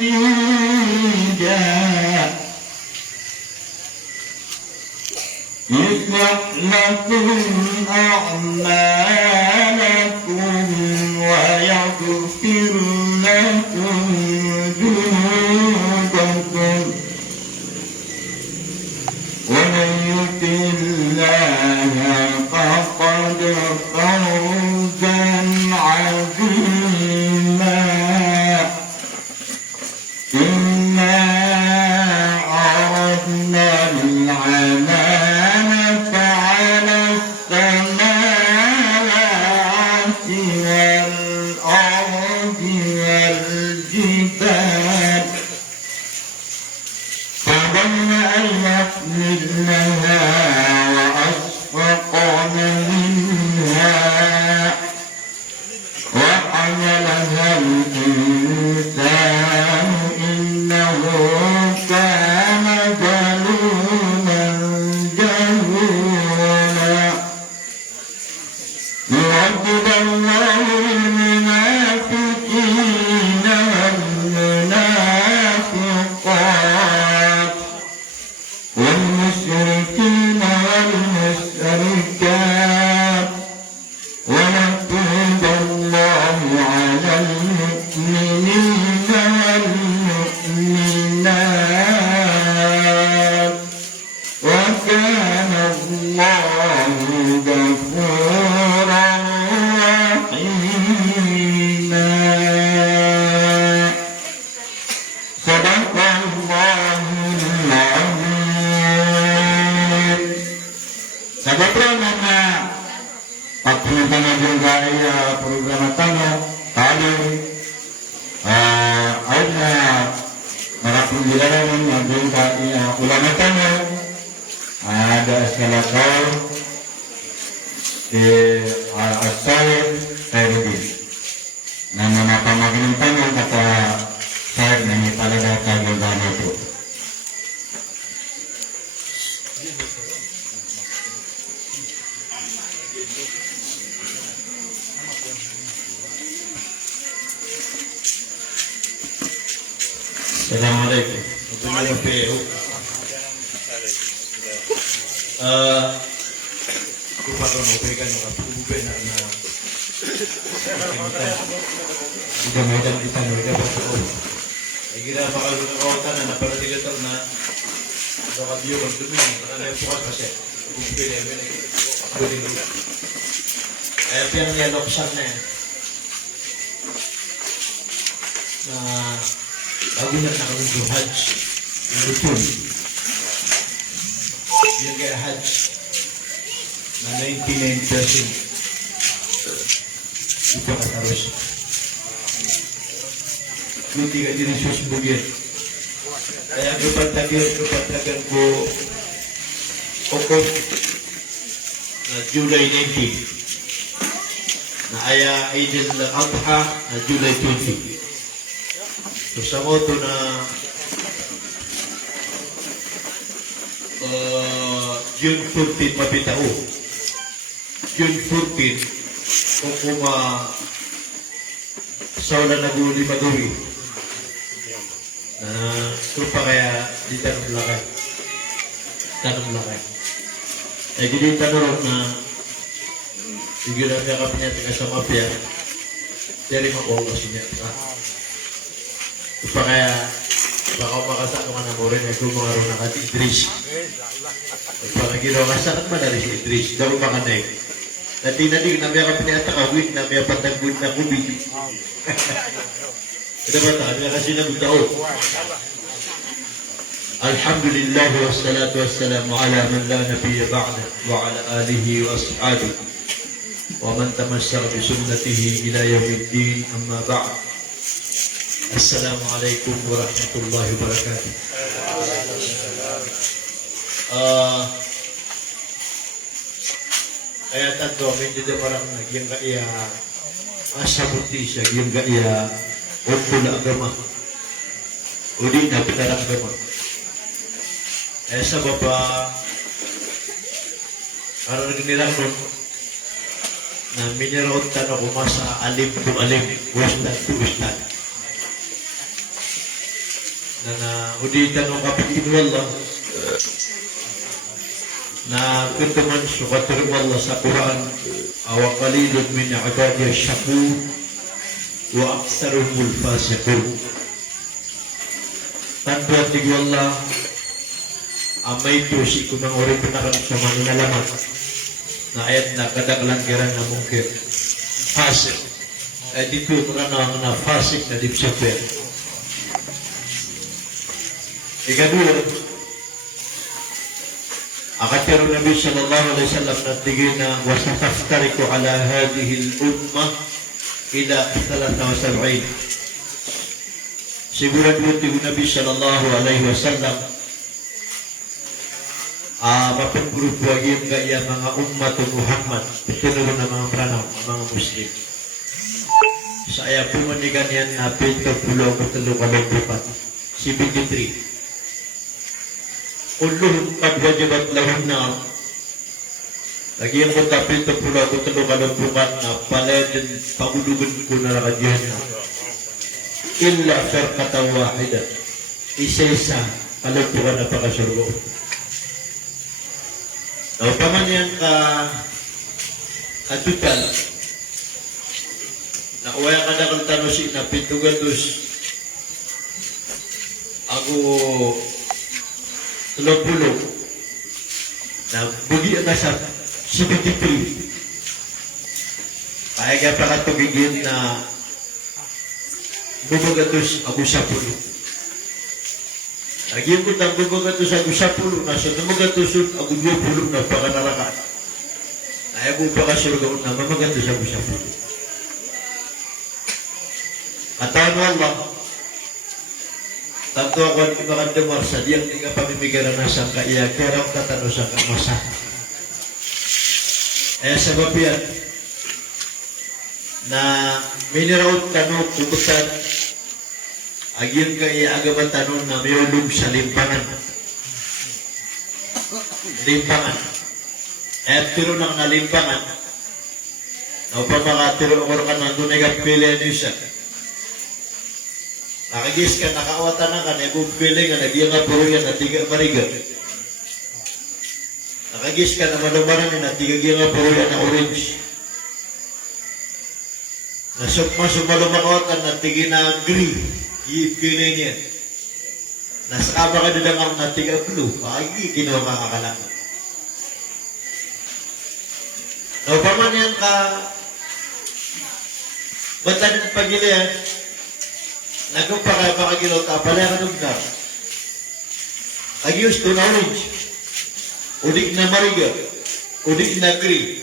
حجيجا يصلح لكم أعمالكم ويغفر لكم ذنوبكم ومن يطع الله فقد فوزا عظيما إنا عرضنا الأمانة على السماوات والأرض والجبال فأبين أن يحملنها وأشفقن منها وحملها الإنسان إنه كان ظلوما جهولا يعذب الله المنافقين والمنافقات والمشركين والمشركات ويتوب الله على المؤمنين والمؤمنات وكان الله غفورا رحيما صدق الله العظيم. Sahabat nama pagpunta juga program tanya kali ada merapunjilan yang juga ulama tanya ada eskalator di Al-Sayyid Sayyidin nama pamagilan tanya kata saya nanya pada data juga itu. Assalamualaikum. Kupang memberikan kebubuhan na kita medan kita mereka bersyukur. Kira makakautan na naparating na nakabyo ng dumi karena bukas kasi kebubuhan na pwedeng kaya pinangyaloksan na yan na bago na nakaluto Hajj yung lutun yung kaya Hajj na 99% ito kataros hindi ka din susbugin kaya kapatagan ko okop na July 19 na aya Eid al-Adha na July 20. So sa moto na June 14 mapitao. June 14 kung saula naguli maguri. Supa kaya di tanong lakay. Eh jadi tanong na siguro na kapinya tika sa mafia dari mabawas niya. Supa kaya baka makasakit ka na mo rin ay kung mga rin nakati Idris. Pag ginawa kasakit man na rin si Idris. Daw makanig. Natin na may kapiniatakawin na may patagbuin na kubig. Ito ba ta? Kaya kasi nagtao. Alhamdulillah wassalatu wassalamu ala man la nabiyya ba'da wa ala alihi wa ashabihi wa man tamassaka bi sunnatihi ila yaumiddin amma ba'd. Assalamualaikum warahmatullahi wabarakatuh. Kaya tanto, hindi na parang nagyang kaya masabuti siya, yung kaya pula agama. O di na pitarang agama. Kaya sa baba, parang nilang nun, na minirot tanong kumasa alim to alim, westland to westland. na uditan ng kapatid Allah na kuntuman sukatir Allah sa Quran awa qalilun min ibadiy syakur wa aktsaruhumul fasiqun. Tanpa tigwa Allah amay po si kunang ori pinakan sa manunalaman na ayat na kadaglan kiran na mungkir fasik ay dito kunang na fasik na dipsapir. Ikadua akatiru Nabi sallallahu alaihi wasallam natigina wa sataftariku ala hadhihi al-ummah ila 73. Sigurado ito Nabi sallallahu alaihi wasallam mapag-grupo yung kaya mga umat Muhammad pitinuro na mga pranaw, mga Muslim. Sa aya po manigan yan na pinto pulo ko talo kalumpukan 73. Kulluhum qad wajabat lahum nar. Lagi yang kota pintu pulau ko talo kalumpukan na paledin pagulugan ko na rakadyan na illa firqatan wahida. Isa-isa kalumpukan na pakasurgo. Now, paman yan katutal na uwaya ka na kang tanusin na pintugatos ako tulog-pulog na bugi na sa 73 kaya kaya pa katugigin na bumagatos ako sa pulo. Lagi ko tang bumagatos ako sa pulo na sa bumagatos ako 20 na pakanarakan. Kaya ko pa kasurgaon na mamagatos ako sa pulo. Kataan Allah tanto ako ang imakandamar sa diyang nga pamimigaran na sa kaya kerang tatano sa kamasa. Sa bapian na miniraot tanong kubutan agyan kaya agaban tanong na mayulog sa limpangan. Limpangan. Tiro nang nalimpangan na upang makatiro ko ka nandun ay kapili niyo siya. Nakagis ka, nakawatan na ka, nagpupili nga, nagiyang nga puro yan, natiga mariga. Nakagis ka, naman yan, natigagiyang nga puro yan na orange. Nasukma-sumalo makawatan, natigi na green, ipili niya. Nasakaba ka doon ang natiga blue, ay, ginawa ka kakalaki. Naupaman yan ka, ba't natin pagilihan? Nagkumpara pa kagilot ka, pala ka nung na. Agius to na orange. Udik na mariga. Udik na green.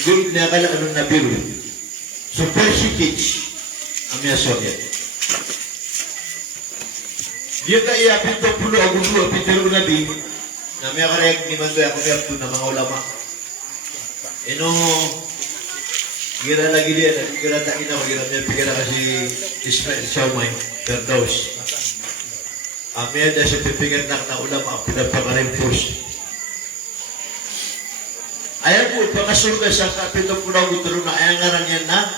Udik na kala anong nabiru. So percentage ang mga Soviet. Dia ka iapin to pulo ang gulo ang pitero nabi na may karek ni Mandoy ako mayapto na mga ulama. Gira lagi dia, gira tak ina, gira dia pikir kasi Ismail Shaumay, Firdaus. Ami ada sa pipikir na ulama pinapaka-reinforce. Ayan po, pakasulga sa kapitong pulau guturo na ayan ngaran yan na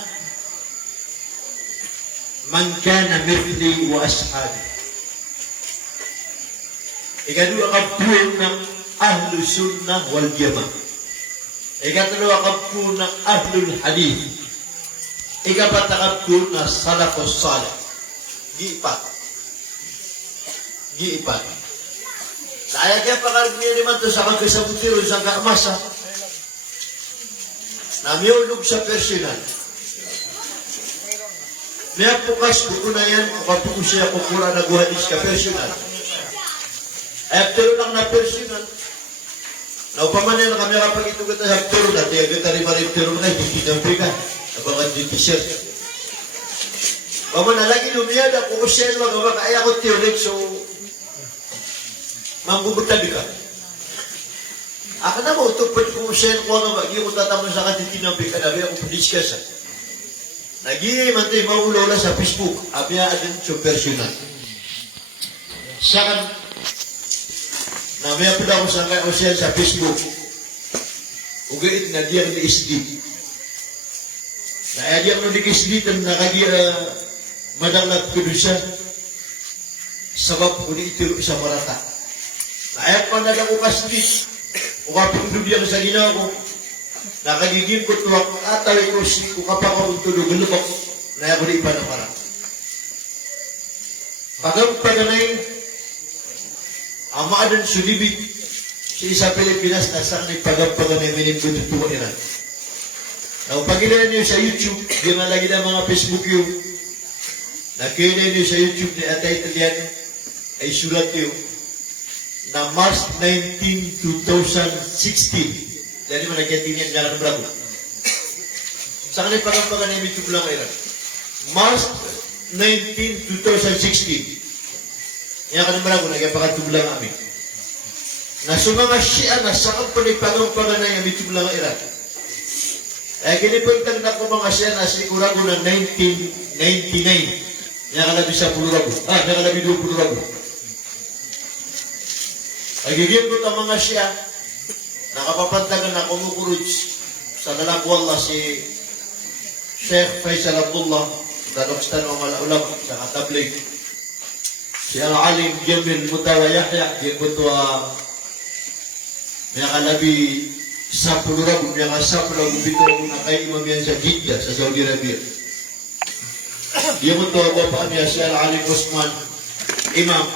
man kana mithli wa ashabi. Ikadua kapuin ng ahlu sunnah wal jamaah. Ikatalawa kabun ng ahlul hadith. Ikapat na kabun na salafus salih. Giipat. Kaya kaya pakalagin naman ito sa kagkasabutiro sa kaamasa. Namiulog sa personal. May pukas ko na yan, kapag siya kukura na guhadis ka personal. After lang na personal, na upaman na kami kapag ito kita sa turo na, tiyaga ka rin maritiro na, hindi kinampi ka, nabangan yung t-shirt. Paman na lagi lumiyad, ako kusyan, wag kaya ko tiyolik, so, manggubutabi ka. Aka na mo, tupad ko kusyan ko nga, magi ko tatamon sa kati kinampi ka, nabi ako discuss. Nagi, mantay maulola sa Facebook, abya adin so personal. Sakan, namaya po daw sa kaya kusyan sa Facebook, ugait na diyan ni SD. Na diyan no ni SD, tan nakagi madanglat ko doon siya. Sabab kung itiro sa marata. Naayat pa na ako kasdi. Kung kapag yang sa ginawa ko, nakagiging ko tuwak atay ko si kung kapag ako tulog, lubak, na ako di pa na para. Pagay, ama adan sulibit, si isa Pilipinas, nasa kanay pagay minimum tutuwa nila. Now, pag-ilan niyo sa YouTube, di nga lagi na mga Facebook yun, nakilala niyo sa YouTube ni Atay Italiano, ay sulat niyo, na March 19, 2016. Dahil mo nagkatinian niya ng bravo. Sa kanil pagkapagan na YouTube lang ngayon. March 19, 2016. Yan ka ng bravo, nagkapakatub lang kami. Na sumanga siya, nasakap pa ni pagkapagan na YouTube lang ngayon. Eh, kinipuntan na ko mga siya na sigura ko na 1999. Nakalabi sa pulurago. Nakalabi 2 pulurago. Nagiging ko ang mga siya, nakapapantagan na kumukuruj sa dalagwa Allah si Sheikh Faisal Abdullah, Dadokstan o Malaulam, sa katablig. Si Al-Alim Jamil Mutawa Yahya, yung butuwa nakalabi sa pulurago, yung sa pulurago bito na kay imam yan sa Jeddah, sa Saudi Arabia. Yung butuwa bapa niya si Al-Alim Osman, imam,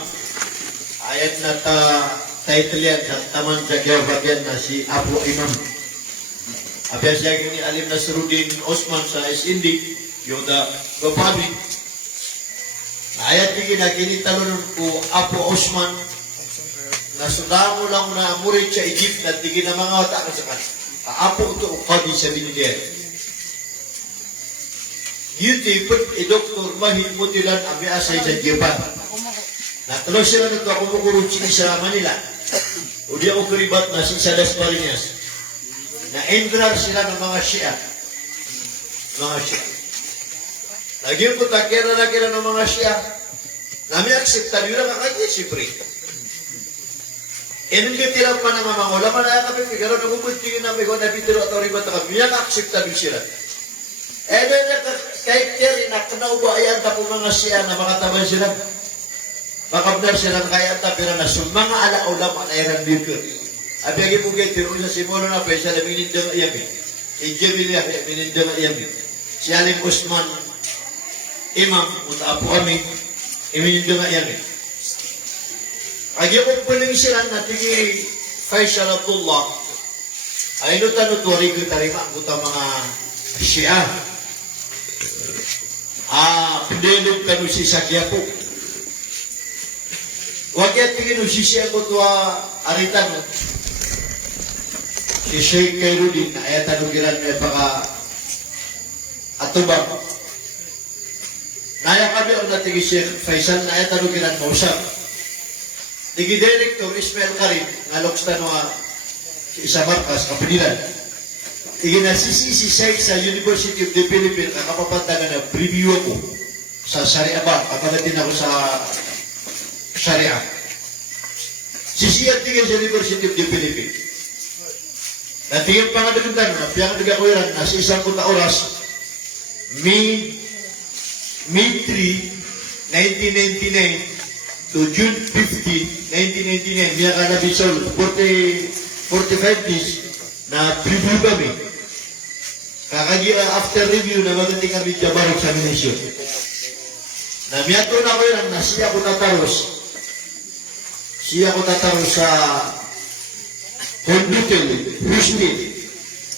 ayat na title yan sa taman sa Gyawagyan na si Abu Imam. Abya siya ni Alim Nasruddin Osman sa SND, yung da bababi. Ayat tingin na kinitalon ko Abu Osman na sudamo lang na murid sa Egypt na tingin na mga wata ka sa kan. Apo ito ukadi sa binilihan. Yuti put Dr. Mahid Mutilan abi asay sa Japan. Natalo sila nito ako mukurutsi sa Manila. O di ako karibat na si Sadas Marinas. Na-endrar sila ng mga Shia. Mga Shia. Lagi ko takira na kira ng mga Shia. Nami akseptan yun ang kakagay, siyempre. Inimitilang pa ng mga ulama na kami, pero nagubuntingin namin kung nabitiro at oribat na kami. Yan akseptan yun sila. Kahit kaya na kanaubayan na po mga Shia na makatabay sila. Makabnar silang kaya tapira na mga ala-ulama na iran dito. Abiyagi po kayo, tiro sa simulo na pa, siya na minindang iyami. Ijabili ako, minindang iyami. Si Alim Osman, imam, punta po kami, minindang iyami. Agi po puling sila na tigi Faisal Abdullah, ay no tanutuari ko tarima, buta mga Shia. Pindinog tanu si Sakya po. Wakya tingin si siya ko tuwa aritan si Sheikh Khairuddin na ayatan ugiran may baka atubang. Naya kami ang natingi Sheikh Faisal na ayatan ugiran mausap. Tigi Director Ismail Karim nga lokstan nga si isa markas kapilinan. Tigi na si Sheikh sa University of the Philippines nakapapantagan na preview ako sa Sharia ba kapagatin ako sa Sharia. Sisiyat tingin sa University of the Philippines. Natingin pa nga dagantan, napiyang nagakuiran, nasa isang punta oras, May 3, 1999 to June 15, 1999, Mia Canabisol, 45 days na preview kami. After review, namaganting kami Jabar examination. Na miyato na ko yun, nasiya ko nataros. Siya ko tataroon sa Hondutel, Husnil,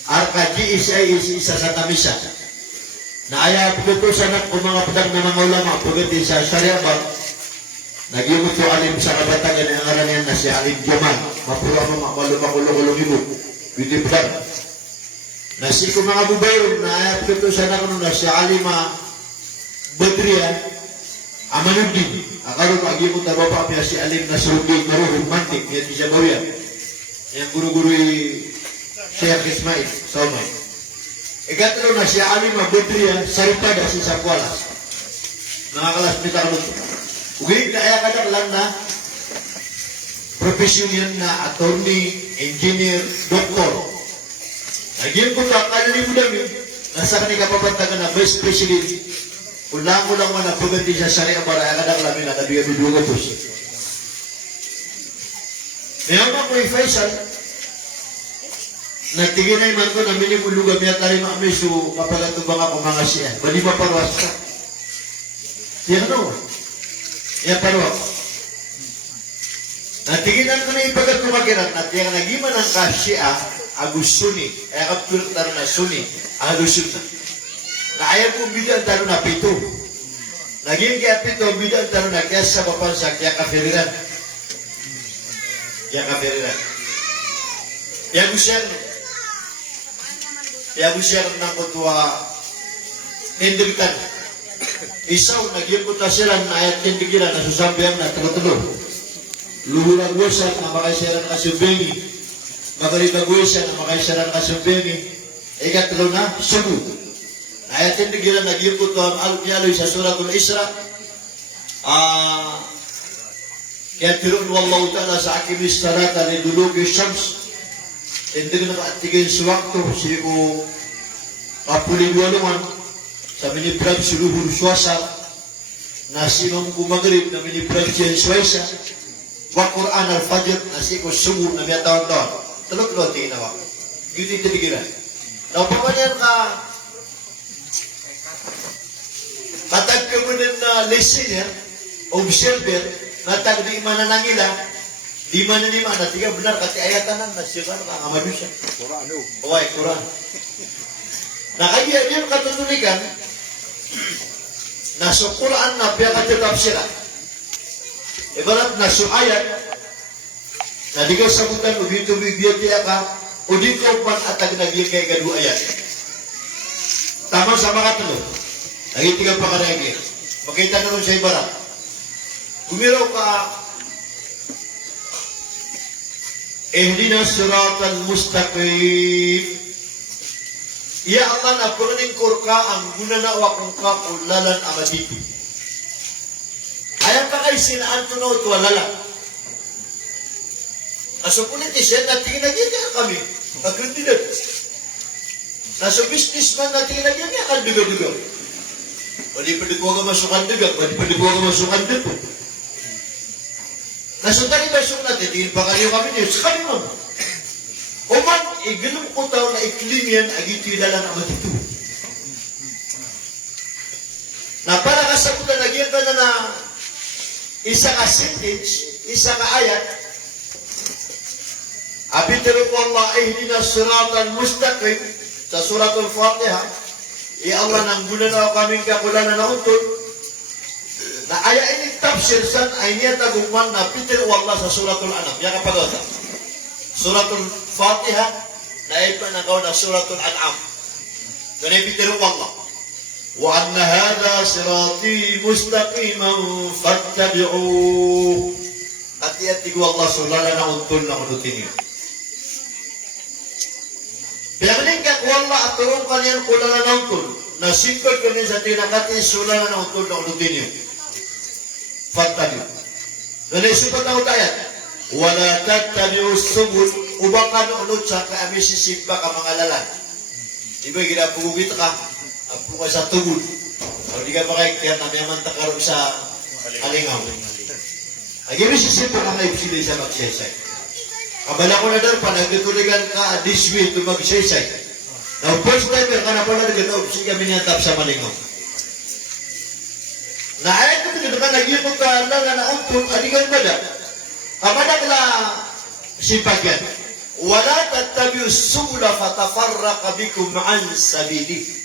RKG isa sa Tamisa. Na ayaw pututusan ako mga padang na mga ulama pagdating sa Sharia ba, nag-iumot ko alim sa kabatangan ang ngaran yan na si Alim Jaman, mapura mo makulong-kulong ibo, hindi padang. Na si ko mga bubayon na ayaw pututusan ako na si Alima Badriya, Amanuddin, akaro pagi mo taro pa si Alim Nasruddin Maruhul Mantik, yan di siya bawian. Yang guru-guru Syekh Ismail, Somay. Ikatlo na si Alim Badriya, Saripada si Sakwala. Nakakalas nita ka luto. Ugig na kaya kadang lang na profesyon yan na attorney, engineer, doktor. Nagyan ko ka, kalali mo namin, nasa kanil kapapantagan na Vice President ulang mo lang man pagati sa syariah para kadang lamin na nabigay-bigay po siya. Ngayon ko Faisal, nagtiginay man ko na minimulugan niya tayo mami so kapag atubang ako mga siya. Bali ba parwas ka? Yan ano? Yan parwas. Natiginan ko na ipagat ko magirat at yung nagiman ang kasya agus suni. Kaya kapulot taro na suni. Agus suni. Na ayaw kong bidang taro na pito. Naging kaya pito, bidang taro na kaya sa papansa kaya kafiriran. Kaya kafiriran. Kaya gusyar. Kaya gusyar ng kutuwa tindigitan. Isaw, naging kuta sila na ayat tindigiran na susabihan na tulo-tulo. Luhulang gusa na makaisaran kasubingi. Magalibag-gusa na makaisaran kasubingi. Ikatlo na, sugu. Ayatin digiran nag-iukot ko ang aluk-yaloy sa suratul Isra. Kaya tirun wallahu ta'ala sa akimis salata ni dulugi syams. Hindi ko nakatigin sa wakto. Sige ko kapuling walungan. Sa minibrab suluhur suwasa. Na sinong kumagrib na minibrab siya suwasa. Wa Quran al-Fajr nasi ko subuh na biya tahun-tahun. Telok-telok tingin awak. Gitu itu dikiran. Nah, pokoknya matag kemudian na lesinnya, observer, matag di mana nangila, di mana tiga benar kata ayatanan nasikan ka amadusa. Quran. Oy, Quran. Nah, kaya dia katutulikan na sa Quran na biya kata tafsiran. Ibarat na ayat na di ka sabutan ubito bibiyati ka o di ka upan atag naging kay gadu ayat. Tama sa mga tulo. Nagitigang pa ka naging. Makita naman sa ibarat. Kumiraw ka ihdina siratal mustaqim. Iya Allah na pruning kurka ang guna na wakong ka ulalan amaditi. Ayang kakay sinaan to na ito, walala. Naso politician, natingin na ganyan kami. Nagkandidat. Naso businessman, natingin na ganyan kan duga-duga. Wali pa di ko nga masukan duga, wali pa di ko nga masukan duga. Naso tani masuk natin, tingin pa kayo kami niyo, sa kami mo. Uman, igalong ko tao na iklim yan, agito yung dalang amat ito. Na para kasabutan, nagyan ka na isa ka sentence, isa ka ayat. Abitiru wallah ihdina siratal mustaqim sa suratul Fatiha. Ya Allah nang guna na kaming kakulanan na untod. Na ayat ini tafsir san ay niya tagumman na abitiru wallah sa suratul An'am. Ya kapagota. Suratul Fatiha na ipanagaw na suratul An'am. Ganay abitiru wallah. وأن هذا صراطي مستقيما فاتبعوه. Hati-hati ko Allah sulala na untol na kunutin niyo. Pinakinig ka ko Allah at turong kanyan kulala na untol. Nasingkod ka niya sa tinakati sulala na untol na kunutin niyo. Fattabi'u. Ganay sukat na utayat. Wala tattabi'u subul. Ubang ka noonod sa kaamisisip ka mga lalan. Diba ginapugugit ka? Apo ka sa tugod. O di ka makaiktiyan na may mantakaro sa kalingaw. Agyan si Sipo na may psili sa magsaysay. Kabala ko na doon pa, nagtutuligan ka this way to magsaysay. Now, first timer ka na pala naganob, sige kami niyatap sa malingaw. Na ayat ko dito ka, nag-ipot ka lang na umpun, adigang bada. Kapanak na sipagyan. Wala tattabi'u subula fatafarraqa bikum an sabili.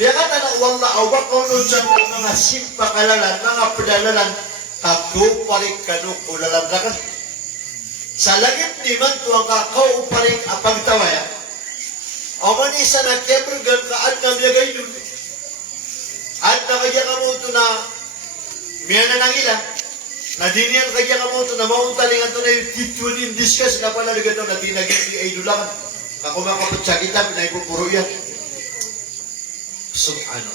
Kaya ka na wallah awak ko nun sa mga simpa kalalan, mga pedalalan, kako parik kanuk ulalan lakan. Sa langit ni man to ang kakao parik apang tawaya. O man isa na kebergan ka at namiyagay dun. At nakagya ka mo ito na miya na nangila. Nadinian kagya ka mo ito na mauntalingan ito na yung titunin discuss na pala nagano na tinagin ay idulakan. Ako makapagsakitan, pinaipupuro yan. Subhano.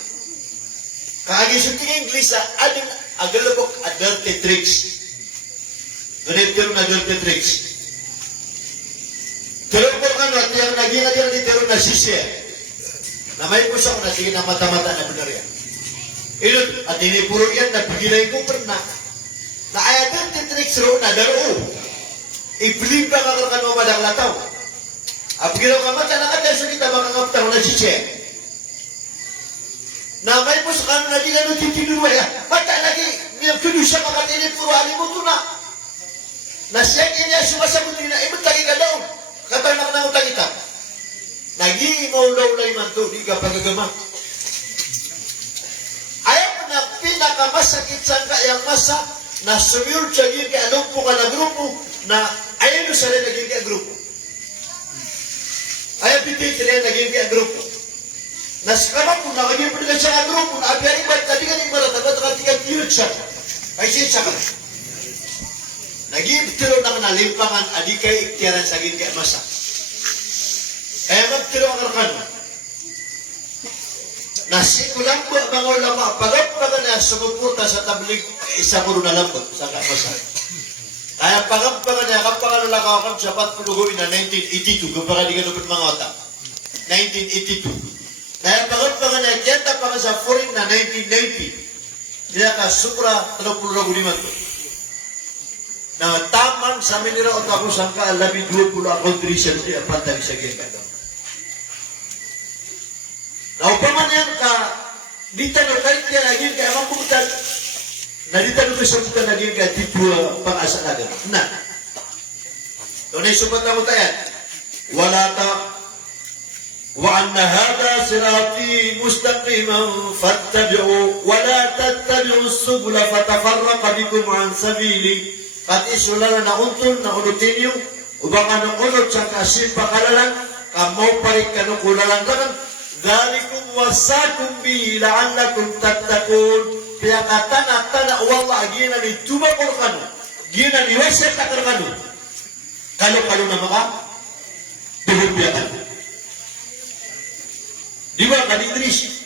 Kaagi sa tingin English sa adin agalabok a dirty tricks. Ganit pero na dirty tricks. Pero po ano at yung naging ni pero na sisya. Na may puso ko na sige na mata-mata na benar yan. Inut, at ini puro yan, nabigilay ko pernah. Na ayagan titrik siro na daro. Ipilim ka kakalakan mo madang lataw. Apigilaw ka mata na kada sa kita makakaptaw na siya. Na may po sa kami na di na nutitinuro ya. Mata lagi, niyang tulusya makatili puro alimuto na. Na siya kanya sumasagot na imot lagi ka daw. Katanak na utang kita. Nag-iimaw-law-lay man to, di ka pagagama. Ayaw na pinakamasakit sa kayang masa na sumiyod siya gini kaya lumpo ka na grupo na ayaw na sila naging kaya grupo. Ayaw pitit sila naging kaya grupo. Naskama po na kaging pwede siya na grupo na abiyari ba't tadi ka ng maratabat at tika tiyot siya. Ay siya siya ka. Naging tiro na nalimpangan adikay iktiyaran sa gini kaya masa. Kaya magtiro ang arkano. Nasikulang po ang mga ulama, pagkapagan na sumuporta sa tablig, isa ko na lambot sa kamasa. Kaya pagkapagan na, kapagan na lakawakam sa patpulugoy na 1982, kung baka di ka nupit mga otak. 1982. Kaya pagkapagan na, kiyanta pa ka sa foreign na 1990. Kaya ka, supra 35 to. Na taman sa minira o tapos ang kaalabi 20 akong trisyan siya, pantag sa gilga. Na upaman yan ka, di tanong kahit kaya lagi kaya mamputan, na di tanong kasabutan lagi kaya titula pang-asalagan. Na, doon ay sumat na mo tayan, wala ta, wa anna hada sirati mustaqiman fattabi'u, wala tattabi'u subula fatafarraqa bikum an sabili, kat isulala na untun, na unutin yung, ubang anong unot sa kasim pakalalan, kamau parik kanong kulalang kanan, Dalikum wasakum bihi la'allakum tattakun. Kaya katana-tana wallah gina ni tuba korkanu. Gina ni wasyat takarkanu. Kalau na maka tuhumbiakan. Di ba kadidris?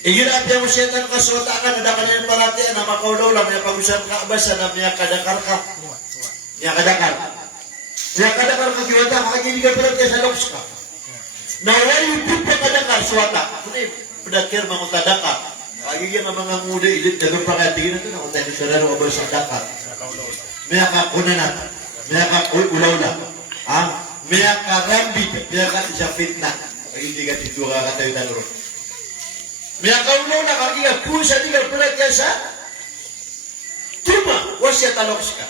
Igira at yung syaitan kaswatakan, ada kanil paratian na makaulaw lang, may pag-usap kaabasa na may kadakar ka. May kadakar. May kadakar ka kiwata, makagili ka paratian sa loks ka. Na wala yung kadakar swata. Kuni pedakir mga kadakar. Kagigyan ng mga muda ilit na lupa kaya tingin natin ako tayo sa raro abal sa dakar. Maya ka kunanat. Maya ka ulaw-ula. Maya ka rambit. Maya ka sa fitna. Pag hindi ka tituwa ka tayo tanuro. Maya ka ulaw-ula. Kagigyan pusa di ka pedakir sa tuma. Wasya taloks ka.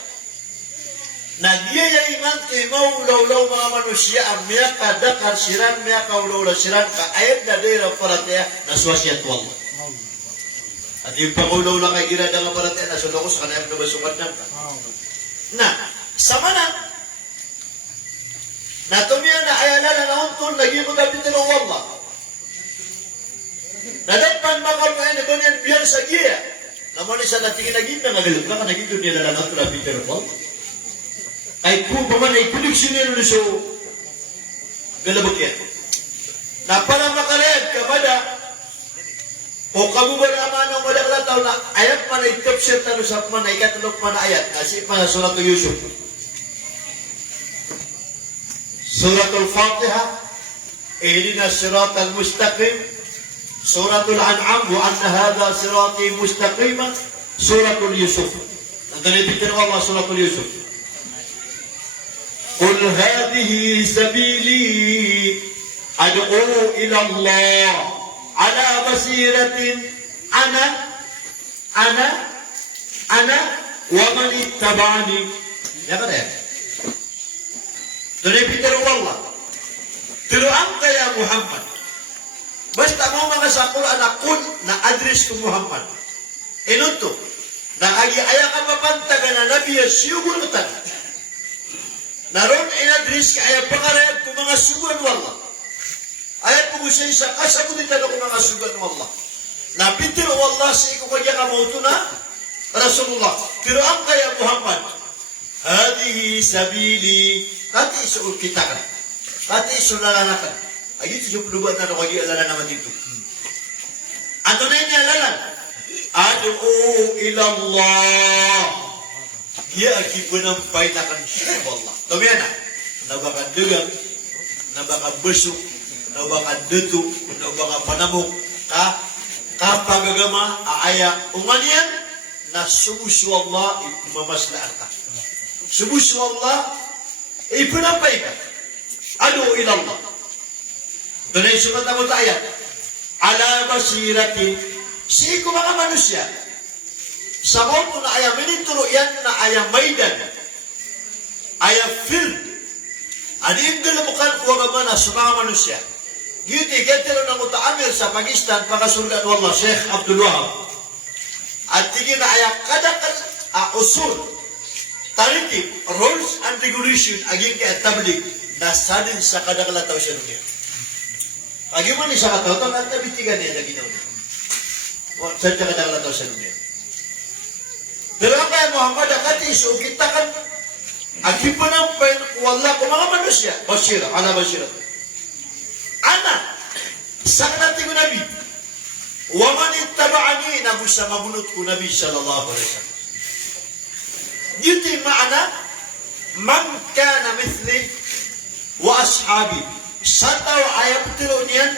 Nagyaya iman kay maulaw-law mga manusia ang miya kadakar siran, miya kaulaw-law siran, kaayat na dira paratea na swasya tuwang. At yung pakaulaw lang kay gira nga paratea na sulokos, kanayang nabasukan niya ka. Na, sama na. Natumiya na ayala na nauntun, lagi mo dapat ng wallah. Nadatpan makalmain na ganyan biyar sa giya. Naman isa natingin naging na ngagalog ka, naging doon nila lang ito na Peter Paul. Ay kung pa man ay koleksyoner na so galabot yan. Na para makarayad ka bada o kabubaraman ng madakalataw na ayat man ay top set na sa man ay katulog man ayat kasi pa sa Suratul Yusuf. Suratul Fatiha, ihdina siratal mustaqim, Suratul An'am, wa anna hadha sirati mustaqima, Suratul Yusuf. Nandun ibitin Allah Suratul Yusuf. قل هذه سبيلي أدعو إلى الله على بصيرة أنا ومن اتبعني. Ya kan ya? Dari Peter Allah. Teruang kaya Muhammad. Basta mau mengasakul anak kun na address ke Muhammad. Inuto. Na agi ayah kapapantagan na Nabi ya siyugunutan. Naroon inadris ka ayat pangarayat ko mga sugan wallah. Ayat po siya sa kasagutin ko mga sugan wallah. Napitil wallah sa iko kaya kamauto na Rasulullah. Pero ang kaya Muhammad, hadihi sabili, kati isuul kita ka. Kati isulala ka. Ay ito yung pulubat na kagi alala naman dito. Ato na niya alalan. Adu'u ilallah. Ia akibat baik akan syekh Allah. Tabiana, nabakan degang, nabakan besuk, nabakan detuk, nabakan panamuk, kapag agama aaya umanian na sumusu Allah mamaslaan ka. Sumusu Allah ipinampay ka. Adu ila Allah. Doon ay sumat na ayat. Ala basirati si mga manusia. Sa mo na aya minituro yan na aya maidan. Aya field. Adin dalamukan ko agama sa mga manusia. Giti getero na mutaamir sa Pakistan pakasulgan wallah Sheikh Abdul Wahab. At tingin na aya kadakal usul taritib rules and regulation aging kaya tablig na sadin sa kadakala tao siya niya. Agiman ni sa katao to at nabitigan niya na ginawa. Sa kadakala tao siya niya. Dalawa kaya Muhammad akati isu kita kan agipan ang wallah ko mga manusia basira ala basira. Ana sangat tinggal Nabi. Wa man ittaba'ani nabu sama bunutku Nabi sallallahu alaihi wasallam. Gitu makna man kana mithli wa ashabi. Sata ayat tilonian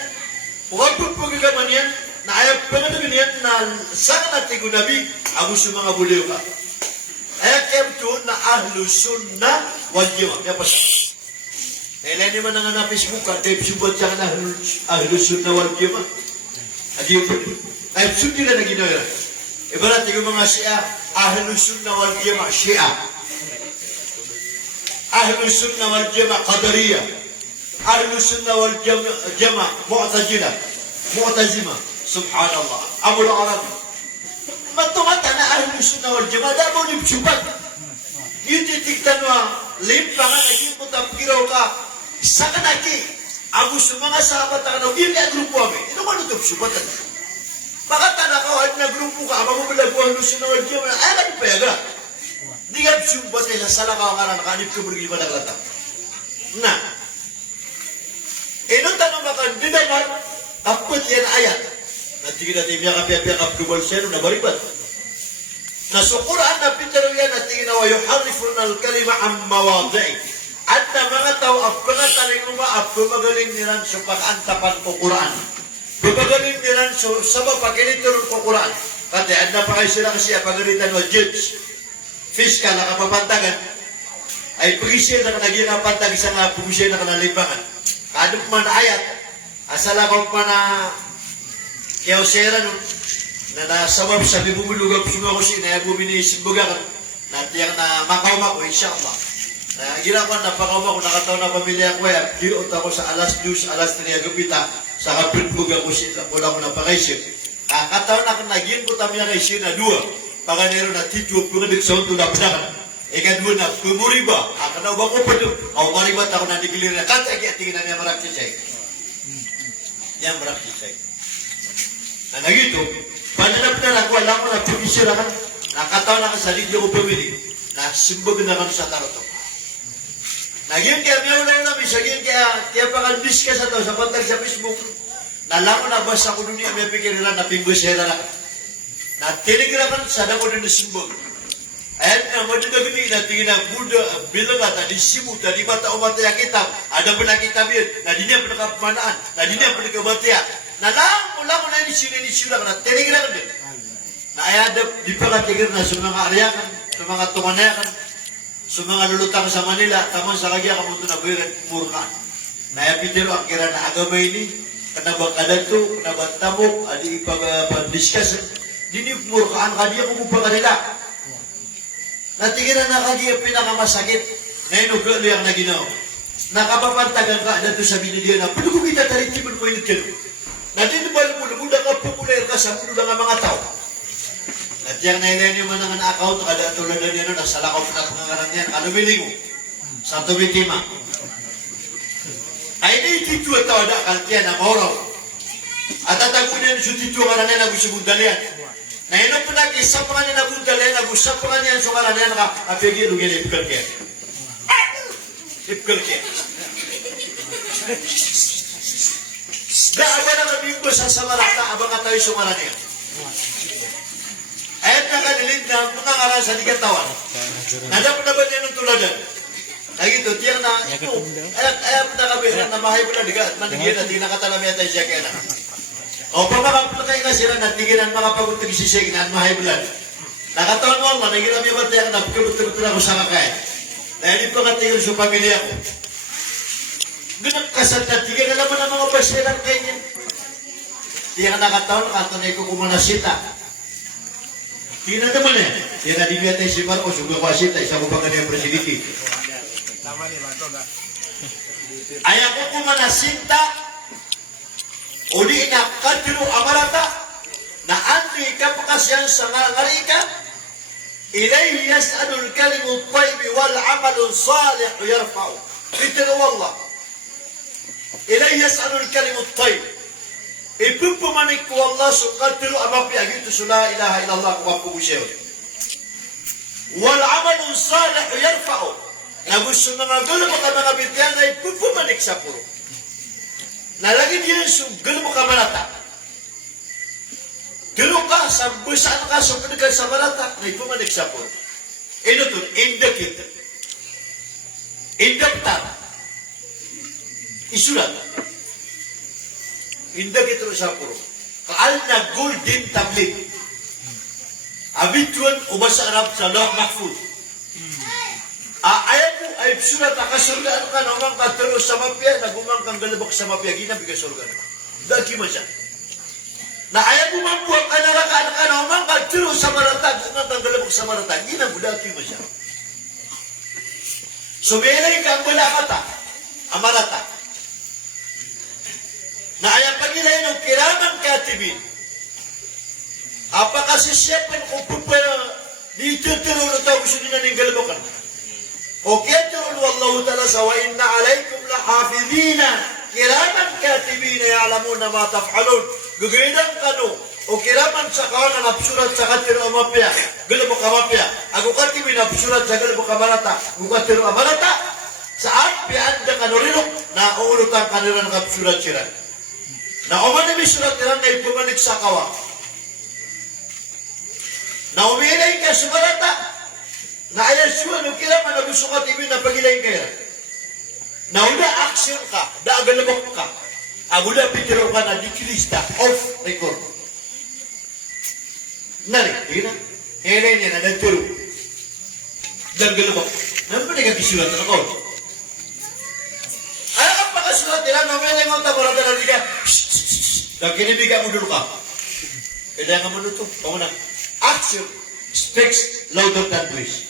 wa pagpaggamanian na ayat paggamanian na sangat tinggal Nabi abu sama beliau ka. Ayat kemtu na ahlu sunnah wal jamaah. Ya pas. Nilai ni mana ngana Facebook kan tip subot jangan ahlu sunnah wal jamaah. Adi tip sunnah lagi no ya. Ibarat tiga mga Syiah ahlu sunnah wal jamaah Syiah. Ahlu sunnah wal jamaah Qadariyah. Ahlu sunnah wal jamaah Mu'tazilah. Mu'tazimah. Subhanallah. Abul Arabi. Mata-mata na ahlu sunnah wal jamaah dah mau dipsubat. Itu tiktanwa limpangan lagi mutapkiraw ka. Sakanaki, ako sa mga sahabat na kanawin na grupo kami. Ito man ito, subatan. Baka tanakaw na grupo ka, mabubulag ko ang lusin na wal jamaah. Ay, nagpayaga. Di ka subatan sa salakaw ka na nakanip ko bergi pa naglata. Na, ino tanong baka di naman, tapot yan ayat. Natingin natin niya kapiyak-piyak global siya na baribat. Na sa Quran na pitaro yan at tingin na yuharifun al-kalima ang mawadi'i. At na mga tao ang pangataling at pumagaling nilan sa pag-antapan ko Quran. Pumagaling nilan sa mapakiniturong ko Quran. Kati at na pa kayo sila kasi pagalitan ng judge. Fiskal na kapapantagan ay pugisya na kanaging kapantag isang pugisya na kanalimbangan. Kadok man ayat, asala ko pa na kiyaw sera nun, na nasabab sa bibumulugap sunga ko siya, na buminisimbugakan, na tiyang na makauma ko, insyaAllah. Ginawa na pakauma ko, nakataon na pamilya ko, kirot ako sa alas 2, alas 3 gapita, sa kapitbuga ko siya, wala ko na pakaisip. Kataon na naging ko tabi na kaisip na 2, paganero na tityo, pungadik sa unto na pinakan. Ikan mo na, pumuriba, akanaw ba ko pa doon, o maribat ako na dikilir na, kata kaya tingin na niya maraksisay. Yan maraksisay. Na nagito, pananap na lang, wala ko na pumisira ka, nakataon na ka sa lidyo ko pumili, na simbag na kami sa taroto. Naging kaya meron lang namin, saging kaya pakandis ka sa to, sa pantag sa Facebook, nalang ko na basa ko dunia, may pikirilan na pingbusera lang. Na tinigirakan sa dako din na simbag. Ayan na, madudagni na tingin na Buddha, bilang at adisimu, tadi mata umat yang kitab, ada pernah kitab yun, na di niya pinakapamanaan, na di niya pinakabatya, na lang mo na inisira ka na tinigirakan din. Na ayada, di pa katigir na sa mga aryakan, sa mga tumanayakan, sa mga lulutang sa Manila, tamang sa kagya kamunto na buwiran murkaan. Nayapitero ang kira na agamay ni, kanabakadan to, kanabatamok, adi ipag-discuss, dini murkaan ka, di ako mupang kanila. Natingin na kagya pinakamasakit, ngayon ugali ang naginaw. Nakapapantagan ka, nato sabi ni Diyan na, pwede ko kita taritipin ko init ka. Natinibal mo, lumunda ka, popular ka sa mundo ng mga tao. At yung nailan yung mga account, kada tulad na niya, nasa lakaw na pangangaran yan, kalubiling mo, sa tumitima. Ay, naititu at tao na, kaltiyan, na moraw. At tatago niya, sutitu ka na niya, nagusibong dalian. Na yun po na, isa pa nga niya nagusibong dalian, nagusap pa nga niya, so nga na niya, nakapigil, lugyan, ipkal kaya. Ipkal kaya. Daawa na kami po sa samarata, abang ka tayo sumaran niya. Ayat na kanilid na nangangaral sa digatawan. Nadap na ba niya ng tuladan? Nagito, tiyang na, ito, ayat na kami, na mahay po na digat, manigyan na, di nakatalami tayo siya kaya na. O pamakapulakay ka sila na tigilan mga pagutag sisig na mahay bulan. Nakataon mo Allah, nagilam yung batay na pagkabuto-buto na ako sa kakay. Dahil ito katigil sa pamilya ko. Ganang kasal na tigil na naman ang mga pasilang kayo niya. Tiyan ka nakataon, katanay ko kumanasita. Tingnan naman eh. Tiyan na dinyo tayo si Marcos, yung kakwasita, isa ko pa kanina presidente. Ayaw ko kumanasita, uli na kadro amarata, na andri kapakasyan sa ngarika, ilayhi yas'alul kalimu taybi wal amalun salih yarfa'u. Fitru wallah. Ilayhi yas'alul kalimu taybi. Ipupumanik ko Allah sukadru amapi agitu la ilaha illallah wa kubusyaw. Wal amalun salih yarfa'u. Nagusto mga gulo mo ka mga bitiyan na ipupumanik sa puro. Nalagin yun yung gulo mo ka malata. Gulo ka, saan ka, sumunod ka sa malata, na ipumanik sa puro. Ino to, indakit. Indaktar. Isulat. Indakit ito sa puro. Kaal na golden tablet. Abituan ubasa Arab sa Loh Mahfuz. Ayat mo ay surat akasurgaan ka naman ka terus sa mapya, nagumang kang galabok sa mapya, ginabigay surgaan ka. Dagi mo siya. Na ayat mo mambuang ka narakaan ka naman ka terus sa maratag, gumang kang galabok sa maratag, ginabudaki mo siya. Sumilay ka ang balakata, amarata. Na ayat pagilay ng kiramang katibin. Apakasisyapan kung pupaya, dito tiro na tao gusto nila ng galabokan. وكيترون والله تعالى وإن عليكم لحافظين كراما كاتبين يعلمون ما تفعلون قيدا كانوا وكراما سكانا نبشرة سكتر أمابيا قلبو كمابيا أكو كاتبين نبشرة سكتر بكمارتا مكتر أمارتا ساعات بأندك نورينو نا أولوكا كانيران نبشرة شران نا أماني بشرة تران نيبومانيك سكاوا نا أمينيك سبراتا na ayan siya, nung kailangan na gusto ka TV na pagilayin kaya. Na una action ka, na agalabok ka. Ang una pitiro ka na dikilista, off record. Nari, tingin na. Kaya niya na nagturo. Nagalabok. Naman pa nagkakisulat na ako. Ayaw ka pakasulat nila, namin yung tamarata na liga. Nagkinibigan mo dulu ka. Kailangan mo nito. Panguna, action speaks louder than voice.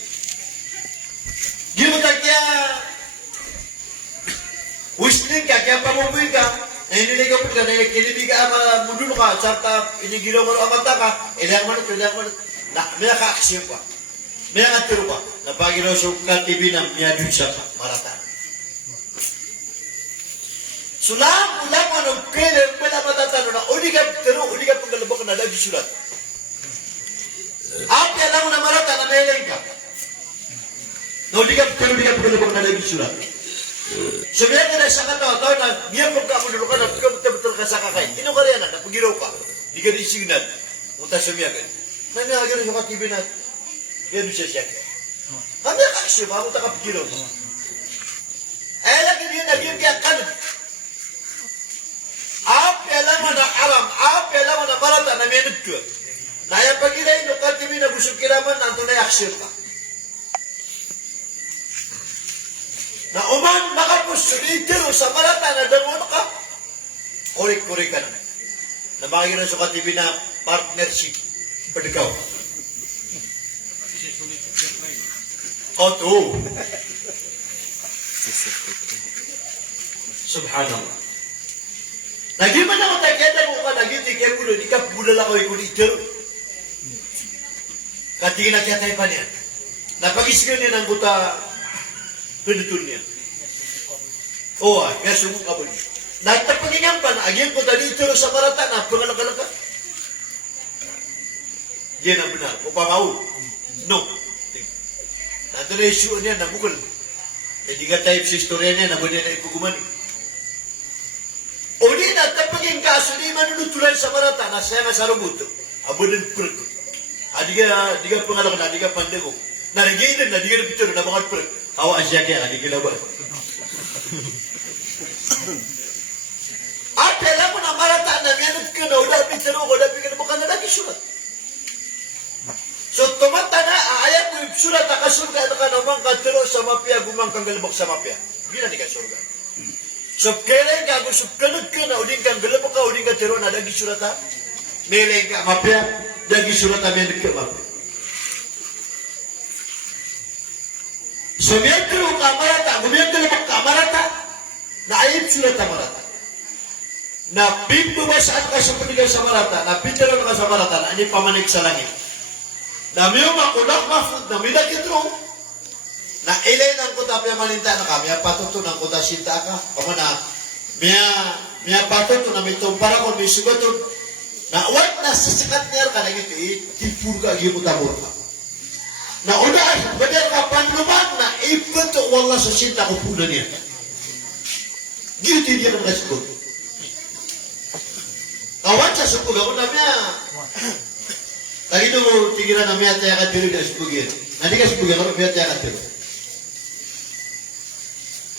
Gino ka kaya whistling ka, kaya pamubuin ka, na hiniligaw ka, na kinibiga ama mundulo ka, sarta inigilaw mo ang mata ka, ilang man, may ka-aksyon ka, may ka-tiro ka, na paginaw sa TV na miyadun siya ka, marata. So lang mo nung kailan, may napatatano na, uli ka paggalabok na lagi sulat. At alam mo na marata na nailayin ka. No, di ka pagkalabang na lagi sulat. Sabihan ka na sa katawa na niya pagkamulo ka na betul ka sa kakay. Ino ka rin na, napagiraw ka. Di ka rin signal. Munta sumiyagan. May nagagano yung katibi na yan siya siya. Kami ang kaksyo, mamunta ka pagiraw. Ay, lagi niya naging kaya kanan. Api alam mo na alam, api alam mo na marata na minute ko. Na yung pag-ilay, no katibi na gusto kiraman, nanto na aksyon ka. Na uman makapusulitiro sa malata na damono ka, kurik-kurik ka na. Na makikita sa katibi na partnership. Pagkaw. Oto. Subhanallah. Lagi man ako tagkita mo ka, lagi di kaya pulo, di ka pula lang ako ikulitiro. Katingin na kaya tayo pa niya. Napagisgan niya ng buta penutun niya. Oh, kaya sumong kabul. Nagtapagingam pa na, agyan ko tadi ito sa marata na, pangalaka-laka. Yan ang benar. O pangawul. No. Nanto na issue niya, nabukol. Hindi ka tayo sa istorya niya, naman niya na ipuguman. O di na, tapaging kaso, di manunutulan sa marata, nasaya nga sa rubuto. Abo ng perk. Di ka pangalaka na, di ka pandago. Nariginan na, di ka napituro, na mga perk. Hawa siya kaya, di ka ba? At alam mo na marata na namianap ka na, wala bitaro ko, dapat ka na baka na lagi surat. So, tumata na, ayat mo yung surat, nakasurga na ka naman, katiro sa mapya, gumang kang galabok sa mapya. Gina ni ka surga. So, kailan ka, gusto kanod ka na, uding kang galabok ka, uding ka tiro na, lagi surat ha? Nilay ka mapya, lagi surat ha, mianap ka mapya. So, miyagkiro ka marata, gumiyagkiro ka marata, na ayat surat ha marata. Na bimbo ba saan ka sa panigaw sa marata, na pitero ka sa marata, na ini pamanig sa langit. Na miyo makunak mafud, na midakitro, na ilay ng kuta piya maninta na ka, miya patuto ng kuta sinta ka, kama na, miya patuto na mitong para kung may sugatod, na wat na sasikat niya ka na ito, tipur ka, gimutamur ka. Na unaan, badal ka panluman, na ipato wala sa sinta ko puna niya. Gito niya ka nakasipod. Kawan sa supul ako na miya, lagi itu pikiran namanya saya akan tiru dari sebagian. Nanti kan sebagian kalau biar saya akan tiru.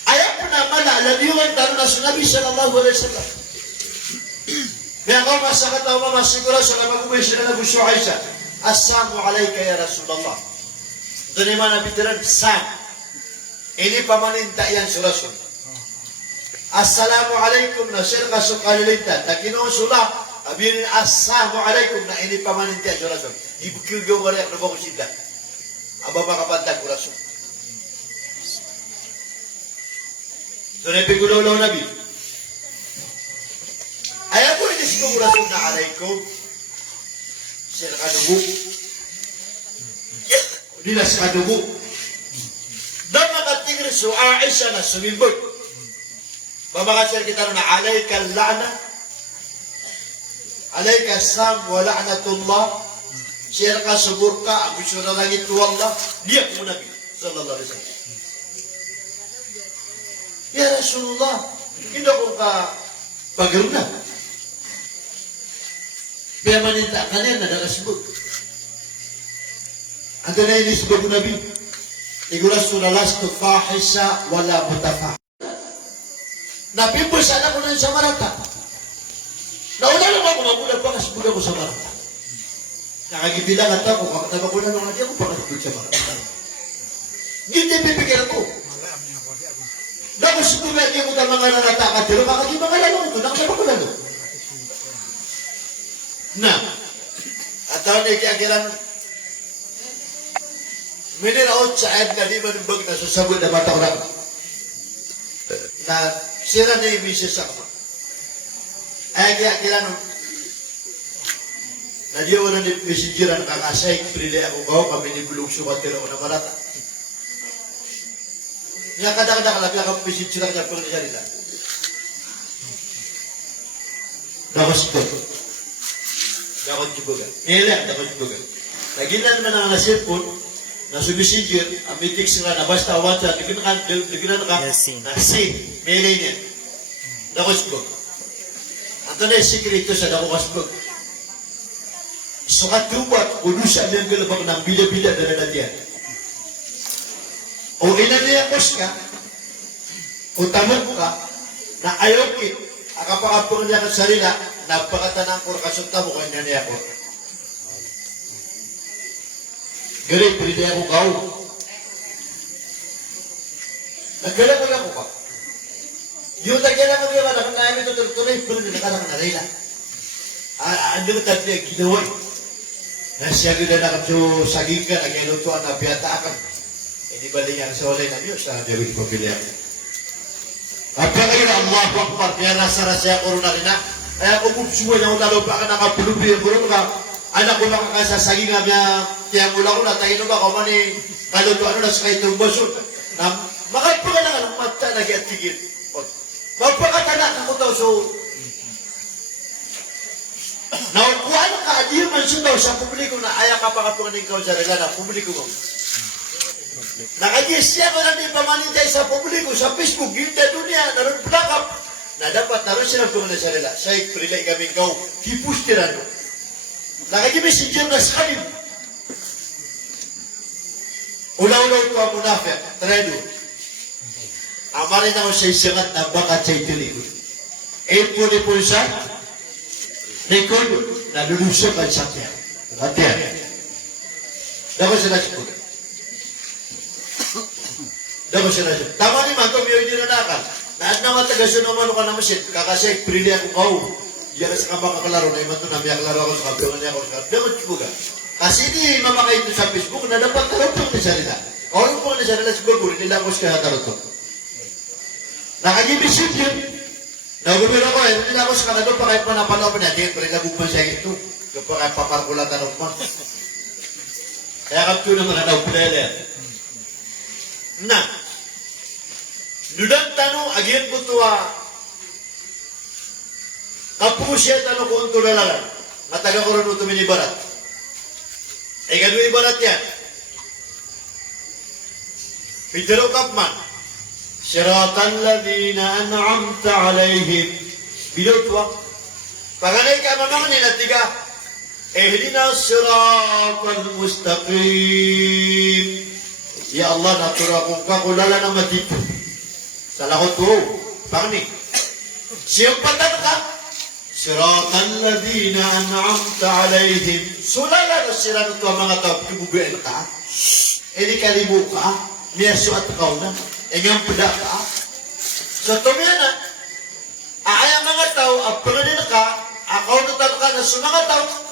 Ayat penama lah, lebih orang tahu nasu Nabi Sallallahu Alaihi Wasallam. Yang kau masa kata Allah masih kurang selama aku bersyukur Abu Aisyah. Assalamualaikum ya Rasulullah. Dari mana bitiran sam? Ini pamaninta yang surasul. Assalamualaikum nasir kasuk kalilintan. Takino sulah. Abirin assalamualaikum na ini pamanintian sa rason. Ibukil yung wala na bako sida. Aba makapantag ko rason. So na ipigulaw nabi. Ayaw ko inis ko rason na alaikum. Sir kadugo. Dinas kadugo. Doon makatingin so Aisha na sumimbot. Bamakasir kita na alaikal la'na. Alaika assalam wa la'natullah. Share ka subur ka, ang gusto na langit to Allah. Dia po Nabi sallallahu alaihi wasallam. Ya Rasulullah, hindi ko ka pagruna. Kaya maninta ka niya na nakasubot. Ito na yung isbog Nabi. Igo Rasulullah to fahisa wala mutafa. Napimpos anak ko na sa marata. Nauna lang ako, mabulag pa kasi bulag ko sa marata. Nakagibilang at ako, kapag ko na nung natin ako, pakasibig sa marata. Hindi pipikir ako. Tapos kumati mo ka mga nanatakat, pero kakagi mga lalo ito, nakasama ko lalo. Na, at taon na ikiakilan, miniraot sa ayat na di manumbag na susabot na mata ko lang. Na sira na yung misis ako. Ay kaya na dia wala ni messengeran kakasay prilay ako gaw kami ni bulong subatir ako na marata. Nya kadang-kadang lagi ako messengeran niya pag niya nila. Dapat juga. Dapat juga. Lagi na naman ang cellphone na sumisingir, ang meeting sila na basta WhatsApp, dignan ka na sin, mailay niya. Dapat juga. Ito na yung sikreto sa dako kasbog. Sukat tubat, udusan niyang galabang ng bila-bila na nanatiyan. O inaniyakos ka, o tamad ka, na ayaw kit, akapakapang niya ka sarila, napakatanang ko kasunta mo kaya inaniyakos. Galing, pwede ako kaw. Naggalang ako ka. Yung tagyan mo yung anak namin ito tuloy pero nakalang na rin ano tatli ang ginawa nasya ganda na kapso saging ka nagyalutuan na piyataakan hindi ba niya sa walay na Diyos na David Pagbilian at kayo na Allahu Akbar kaya nasa-rasya ko rin na kaya kung buksuwa niya kung lalo pa ka nakapulubi puro ka anak ko makakasasaging nga niya kaya mula ko na tayo ba kung mani kalutuan na sa kayo itong basun na makapagala ka ng mata nag-atigil magpakatanak ako daw so nakuha na ka di man sundaw sa publiko na ayaw ka pakapunganin ka sa rila na publiko mo nakadisya ko na di pamanintay sa publiko sa Facebook gilda dunia naroon plakap na dapat naroon silang punganin sa rila sa ikprilay kami ikaw kipustiran mo nakadimessenger na sa kanin ulaw-ulaw ko ang munafik tredo Amarin ako sa isangat na bakat sa itilikod. 8:40 Nikod, nalulusok ang sakya. Latihan. Dapat sila siya. Dapat sila siya. Tama ni man, tumiyo din na nakal. Lahat naman taga-sunuman ka naman siya. Kakasay, prili ako kau. Diyan ka sa kapakalaro na iman to na biyak laro ako sa kapilangan niya ako sa kapilangan. Dapat siya. Kasi di mamakay ito sa Facebook na dapat karotong ni salita. O yung po ni salita siguro, nila ako sa karotong. Nakagibisip yun. Nagumiro ko, nila ako sa karotong pa kahit panapalaw pa natin. Pero nagugman siya ito. Kapag paparkulatan ako pa. Kaya kapto naman na daw pinala yan. Na, nudan tanong, agian ko tuwa, kapusya tanong kung ito nalalan, mataga ko rin ito minibarat. Ay gano'n ibarat yan. Pedro Kapman, Siratan ladina an'amta alayhim, binutwa, paganay ka mamang nila, tiga, Ihdina siratal mustaqim. Ya Allah, natura kong kakulala na matito. Salakot ko. Pangni. Siyang patan ka. Siratal ladina an'amta alayhim. Sulala na sila nito ang mga tao. Kibubuin ka. Hindi kalibu ka. Niyaso at ikaw na. Inyong pula ka. So, tumiyan na. Aayang mga tao, apaganin ka. Akaw na tao ka na sa mga tao.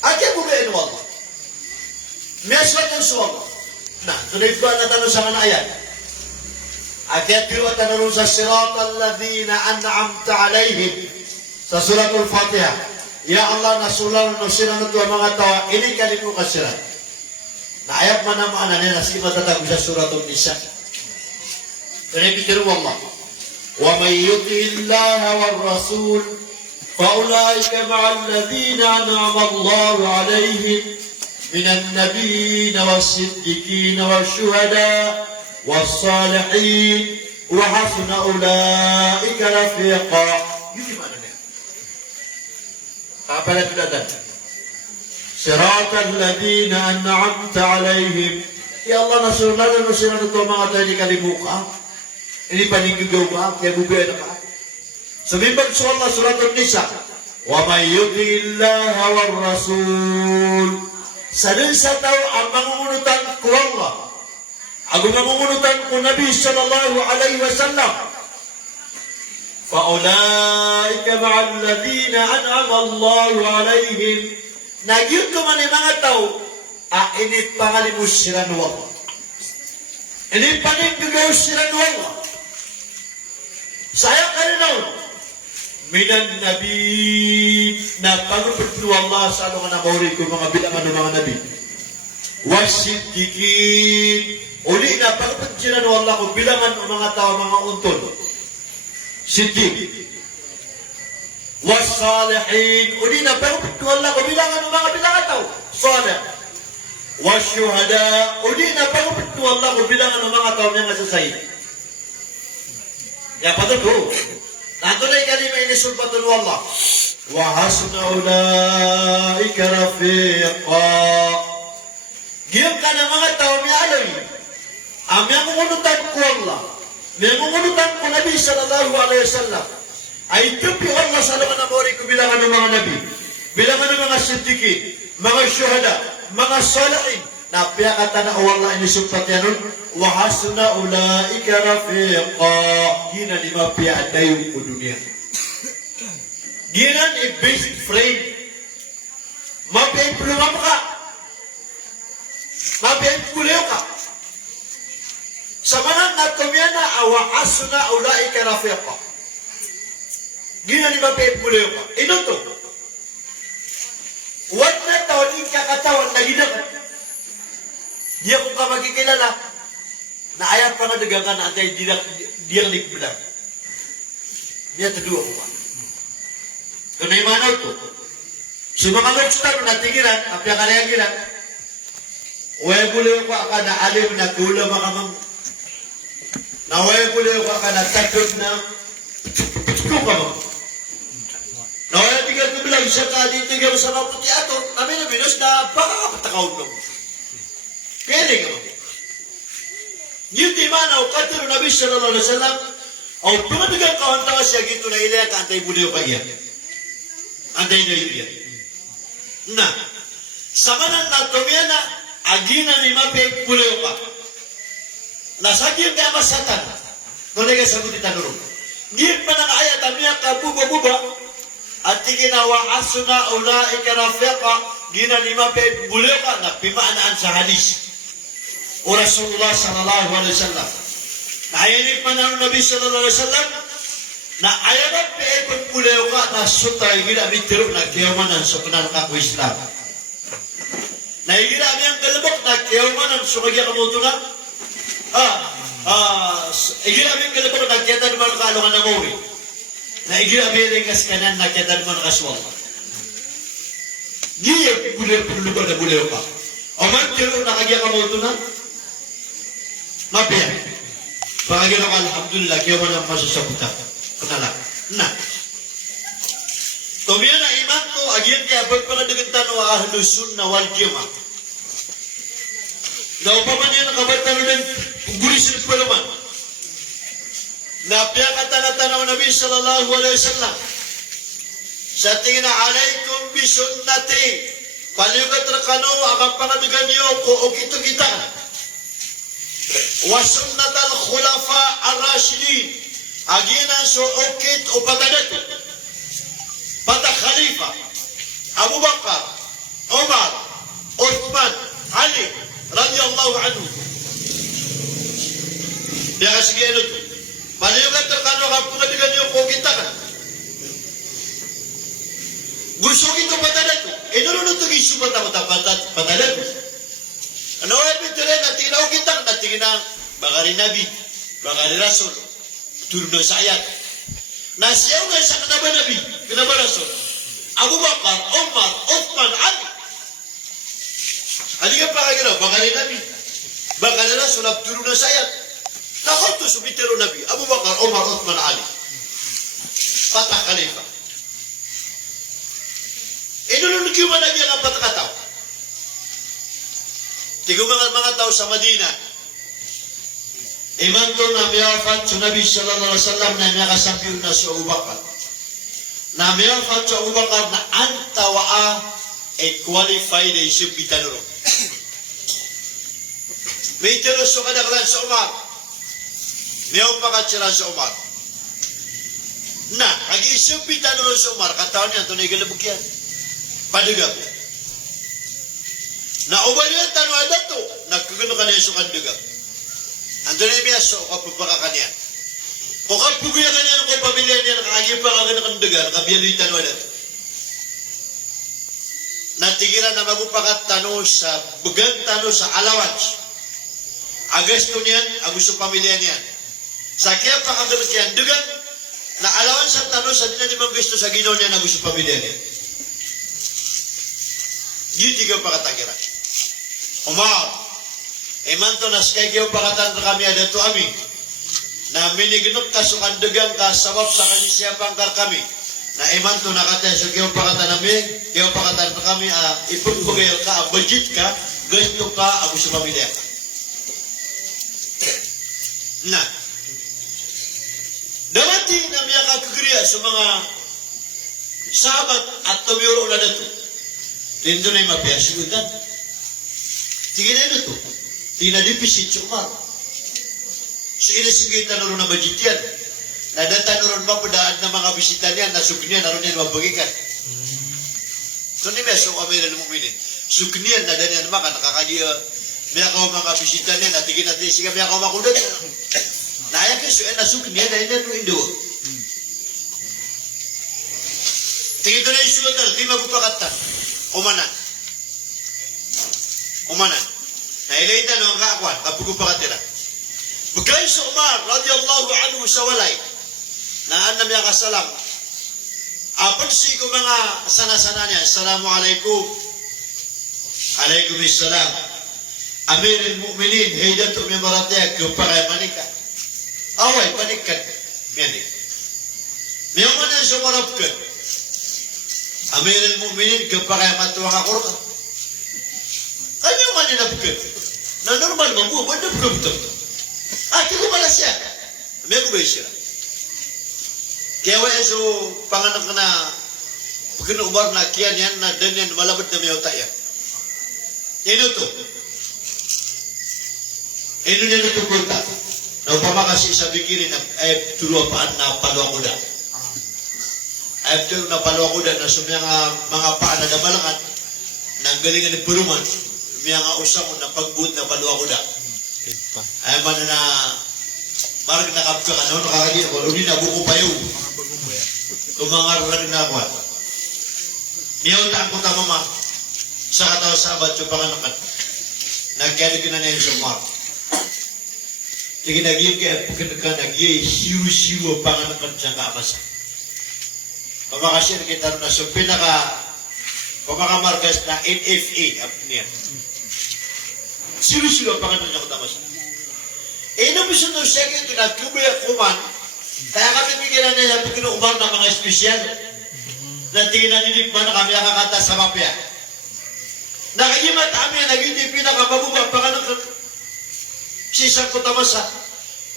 Aja bukain Allah. Mesra kan Allah. Nah, sudah itu anda tanah sangan ayat. Aja tiwa tanah sa siratal ladzina an'amta alaihim. Sa suratul Fatihah. Ya Allah nasulan nasiran tu mga tawa ini kalimu kasiran. Nah, ayat mana mana ni nasi matatag sa suratul Nisa. Jadi pikir Allah. Wa may yuti Allah war rasul فأولئك مع الذين أنعم الله عليهم من النبيين والصديقين والشهداء والصالحين وحسن أولئك رفيقا. Apa lagi datang? صراط الذين أنعمت عليهم. Ya Allah nasunod na ito mga tayo di kalimuka. Ini paninggigaw ka, kaya bubuhay na ka. Sumimbang sa Allah suratul Nisa. Wa may yuti Allah war Rasul. Sadin sa tao ang mangungunutan ko Allah. Ang mangungunutan ko Nabi sallallahu alaihi wasallam. Faulaika ma'al ladina an'ama Allah alaihim. Nagyun ko man yung mga tao, init pangalimus sila ng Allah. Init paninggigaw sila ng Allah. Saya kaninaw, minan nabi na pagpapit Allah sa ano nga nabawari ko mga bilangan ng mga nabi. Wasiddiqin. Uli na pagpapit sila ng Allah ko bilangan ng mga tao, mga untol. Siddiq. Wassalihin. Uli na pagpapit ng Allah ko bilangan ng mga bilangan tao. Salih. Wasyuhada. Uli na pagpapit ng Allah ko bilangan ng mga tao niya nga sasayid. Ya patut ko. Nantunay kalima ini sulbatul wallah. Wa hasuna ulaika rafiqa. Giyam ka na mga tao may alay. Ang mangungunutan ko Allah. Mangungunutan ko Nabi sallallahu alaihi wasallam. Ay tupi Allah sa laman ng mori ko bilangan ng mga Nabi. Bilangan ng mga siddiqin, mga syuhada, mga salihin. Napiyakata na Allah ini sulbat yanun. Wa hasuna ulaika rafiqa. Gina di mapiadayo ko dunia. Gina ni best friend. Mapiay pulungan ka. Mapiay puliw ka. Sa manang natumiyana, wa hasuna ulaika rafiqa. Gina ni mapiay puliw ka. Ino to. Wag na taon yung kakatawan na ginagat. Dia kung ka magkikilala, na ayat pa nga dagangan natin, dia likbilang. Dia terdua ko ba? Kung naimanaw to, so mga lobster na tingiran, apya ka na yung gilan, uwe buli ko ka na alim na gula makamang, na uwe buli ko ka na tagod na, pituko ka mo. Na uwe bigyan ko bilang siya ka dito yung sa maputi ato, namin na minus na baka patakawag mo. Kaya ka mo. Yung di mana o katiro Nabi sallallahu alaihi wasallam o tumatigang kahantang siya gito na ilaya ka antay buliw ka iya. Anday na yun yan. Na, sama na tumiyana, agina ni mape puleo pa. Nasagyan ka masatan. Nunay ka sagutin tanurong. Ngin pa ng ayat, amiya ka buba-buba, at ginawa asuna ula ikarafeka, gina ni mape puleo ka, na pimaanaan sa hadis. O Rasulullah sallallahu alaihi wasallam. Nahinig pa ng Nabi sallallahu alaihi wasallam, na ayaw pe ikon puleo ka, na sutay gina mitiro na kiyawanan sa kanal ka ko Islam. Nahigira amiyang kalabok na kiyawanan sa kagya kamuto na, igira amiyang kalabok na kiyatan mo na kalungan ng uwi. Na igira amiyang kas kanan na kiyatan mo na kaswal. Giyag puleo na puleo ka. O man tiro na kagya kamuto na, mapiya. Pagagino ka, alhamdulillah, kiyawanan masasabuta. Kenala. Nah, kemudian iman tu agian dia berpengadukan wa ahlus sunnah wal jamaah. Na upamanya nakabatan dan guris pelaman. Na pia kata Nabi sallallahu alaihi wasallam. Sa tingin na alaikum bi sunnati. Paliugat rakano akan pangadukan niyo ko og ito kita. Wa sunnatal khulafa ar-rasyidin. Aginan so okit o patadato. Patah Khalifah Abu Bakar, Umar, Uthman, Ali radhiyallahu anhu. Dia kasih itu. Paliugat terkano kapag dengan yung kita kan. Gusto kita patadato. Inulunod to gisu patadato. Ano ay bitire na tinaw kita na tingnan bagari Nabi, bagari Rasul. Turun sa ayat. Nasiyaw nga sa kanaba Nabi, kanaba Rasul. Abu Bakar, Umar, Uthman, Ali. Ali ka pa kagano, baka ni Nabi. Baka na Rasul, turun sa ayat. Nakonto subitero Nabi, Abu Bakar, Umar, Uthman, Ali. Patah Khalifah. Inulunod yung Nabi ang patakataw. Tigong mga tao sa Madina. Iman to na miyafat sa Nabi sallallahu alaihi wasallam na miyakasampil na si Abu Bakar. Na miyafat sa Abu Bakar na antawa qualified ay subitanuro. May tiro so kadaklan sa Umar. Miyapakat sila sa Umar. Na, kag-isubitanuro sa Umar, kataon niya, tunay galabukyan. Padugab. Na ubalyan tanwa dato, nagkagano ka na yung sukandugab. Ando na yung so, kapupaka kanya. Kung kapuguya kanya ng pamilya niya, nakakagin pa kagano kandugan, nakabiyan yung tanwa dato. Natigiran na magupakat tano sa bugan tano sa allowance. Agasto niyan, agusto pamilya niyan. Sa kaya pa kagano kiyan, dugan, na allowance sa tano sa dinanimang gusto sa ginaw niya, agusto pamilya niya. Di tiga pakatagiran. Umar, Emanto nas kay kiyo pakatan kami ada tu ami. Na miniginop ka sukandugan ka sabab sa kanisiyapang kar kami. Na emanto nakata so kiyo pakatan namin, kiyo pakatan kami ipugpugayal ka, budget ka, gusto ka, ako sa pamilya ka. Na, dawati na miya kakagriya sa mga sahabat at tumiyuro na dato. Tindo na yung mapiyasigudan. Tingin na ito. Tinadipisit si Umar. So inasigitan na rin na budget yan. Nadata na rin mapadaan ng mga bisitan yan, nasugniyan na rin yan mabagikan. So ni Meso kami na lumuminin. Sugniyan na dan yan naman, nakakagi, may ako mga bisitan yan, natigin natin siya, may ako makunan. Naya keso, nasugniyan na yan yung indo. Tingin ito na yung sulat na, di magupakatan. Umanan. Nailaitan ng kaakwan, kapag upakatira. Bugay sa Umar, radiyallahu anhu sa walay, naan na miya kasalam. Apag si ko mga sana-sana niya, Assalamualaikum. Alaikumussalam. Amirul Mu'minin, heydatu mi marataya, kupakay manika. Away, panikan. Miyanik. Miyaman yan sa marapkan. Amirul Mu'minin, kupakay matuwang akurka. Kanya man inapkan. Na normal mo, wala na betul. Tigo malas siya. May ko ba siya? Kaya wala so panganak na Pagkano Umar na kiyan yan na danyan malabot na may utak yan. Ino to. Ino niya natukulta. Na upama kasi sa bikirin ay turuan paan na paluakuda. Ay turuan na paluakuda na sa mga paan na damalangan na galingan ni Puruman, mga usang na pagbuot na paluakuda. Ay man na marag nakapka ka na, nakakagin ako, uli na buko pa yun. Tumangarag na ako. Niyautaan ko ta mama sa katawa sabat yung panganakat. Nagkali ko na na yung sumar. Sige naging kaya pagkana ka nagyay siyo-siyo panganakat siyang kaamasa. Pamakasyan kita na so pamakamarkas na NFA up niya. Siyo-siyo panganakat siyang kaamasa. Inubisun ng second na kubaya kuman, kaya kami bigyan na nila pagkano umar ng mga espesyal. Nantingin na nilikman na kami nakakanta sa mapya. Nakagimat kami na naging pinakababubang pangalang sisang ko tamasa.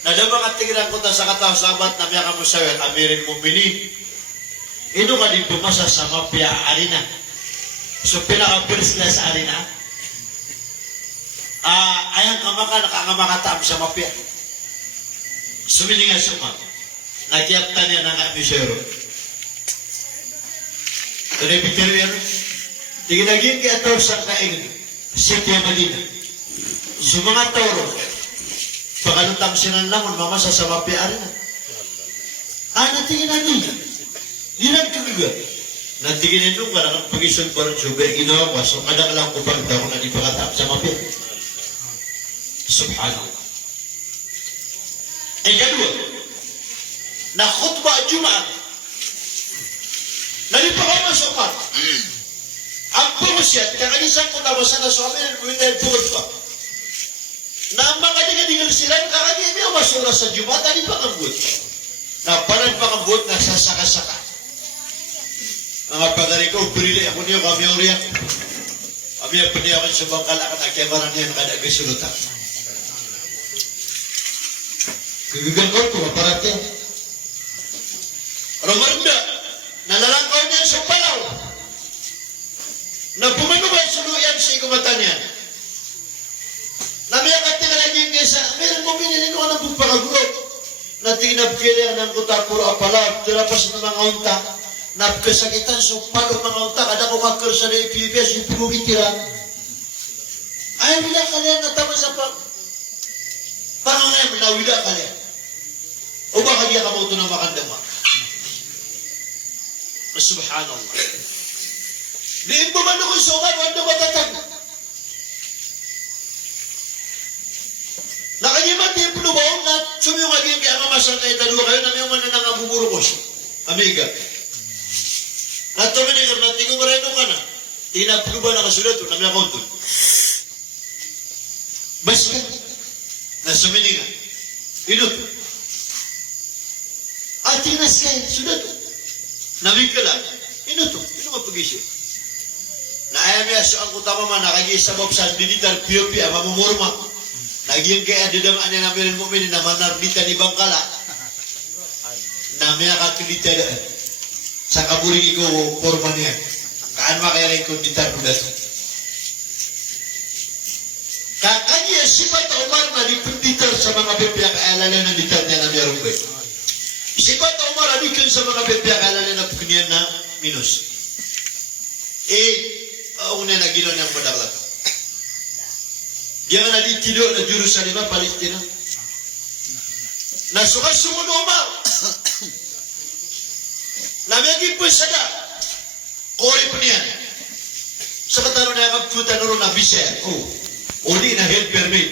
Nadama ka tingnan ko ta sa katao sabat na miya kamusawin, amirin mo bini. Ino ka din pumasa sa mapya arena. So pinaka-first na sa arena. Ayang kamaka, nakangamakataam sa mapya. Sumilingan sa mga. Nagyaptan niya ng amisero. Ito na yung picture yan. Tiginagin kaya ito sa kaing City Madina. Sa mga toro, pagkalutang sinan lamon, mamasa sa mapiari na. Natingin na niya. Di nagtuliga. Natingin nung ka nakang pag-isun pa rin sugar, ginawa ko. So, kadang lang ko pagdaw ko na di pagkatap sa mapiari. Subhanallah. Kadua, na khutbah Jumat, nalipakamasa ka. Ang pangusyan, kakalisan ko na basa na suami ng kuwintay bukod pa. Na ang mga dingadingal sila, kakalisan niya masura sa Jumat, nalipakambut. Na parang pakambut, nagsasaka-saka. Mga pagari ko, purili ako niyo, kami ang riyak. Kami ang paniyakan sa bangkalakan, akiyabaran niya, nakadagasunutan. Gigigan ko ito, aparat yan. Romanda, nalalangkaw niya sa palaw. Na pumanubay sa luyan sa ikumatan niya. Namiyakat niya na naging kesa, meron mo binilin ko ng pagpakagulog. Na tinapkili ng kuta puro apalaw, tirapas ng mga unta. Napkasakitan sa palo mga unta, kada ko makar sa PBS, yung pumubitira. Ay, wala ka liyan, natama sa pangangayam, na wala ka liyan. O baka diya ka mo ito ng makandama? Subhanallah. Diin po man ako sa uman, wanda matatag. Nakanyimat yung pulubaw na sumiyong aging kaya mamasal kayo dalawa kayo na may umana nang abuburukos. Amiga. At tuminingar na tingong mareno ka na. Tinapuluba na kasulat na may akonto. Basta na suminingar. Inot. At tinas kayo, sulat. Namigkala. Ino to? Ino ka pag-isip? Naayami aso ang kutama man, nakag-iisabab sa dinitar piyopi, ang mamumurma. Nagyang kaya didamaan niya namin mo minin na manardita ni Bangkala. Namaya kakilita sa kaburing ikaw, forma niya. Kaan makayaray kong ditar ko dato. Kakanya sipat Umar na dipunditar sa mga bibya kaalala na ditar niya na mayroong ba. Sipat Umar adikan sa mga bibya kaalala na pukniyan na minus. Ang una na ginawa niyang madaklat. Diyan na ditido na Jerusalem, Palestina. Nasukas sumunod Umar. Namiyagin po sada. Kori po niyan. Sa katano na kaptutan nuro na bisaya. Uli na health permit.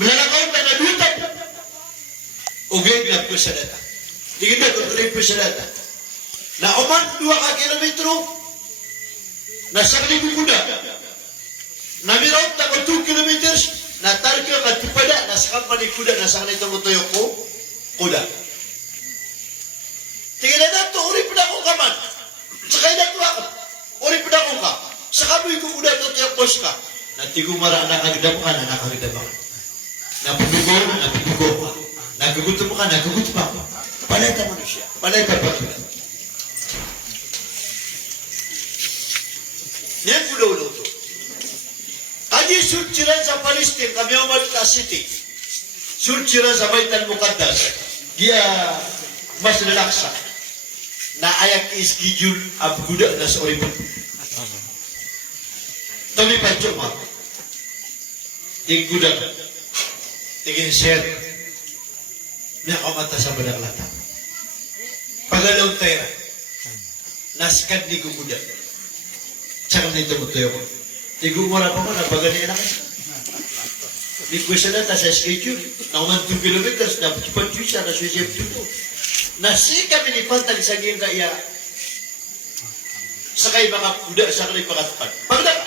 Malalakaw na nadutan. Ugay na po sa data. Di kita tutuloy po sa data. Na Umar 2 kilometro. Nasa kalibu kuda. Namirot na ko 2 kilometers. Natarga ka tipada. Nasa kampani kuda. Nasa kanitong utuyok ko. Kuda. Tingin na nato. Uri pa na akong kaman. Sakay na ko ako. Uri pa na akong ka. Sa kamoy ko kuda ito tiyang pos ka. Natigumara nakagdam ka na nakagdam ka. Napudugo na napudugo ka. Nagagutom ka, nagagutom ka. Palayta mo na siya. Palayta pa siya. Yan pulo-ulo to. Adi sulciran sa Palestine, kami umalita city. Sulciran sa Baitan Mukaddas. Dia mas relaksa. Na ayak iskijul abguda na sa oribun. Tapi pa cuma. Tingin guda. Tingin share. Nakamata sa badang lata. Pagalaw tayo. Naskad ni guguda. Tsaka na ito mo tayo ko. Tigumura pa mo na bagani na kasi. Di ko siya na sa schedule. Nauman 2 kilometers na pagpapit siya na suisip dito. Nasi kami ni Pantag sa giyang kaya. Sakay mga kuda sa kalay pagkatapan. Pagdak!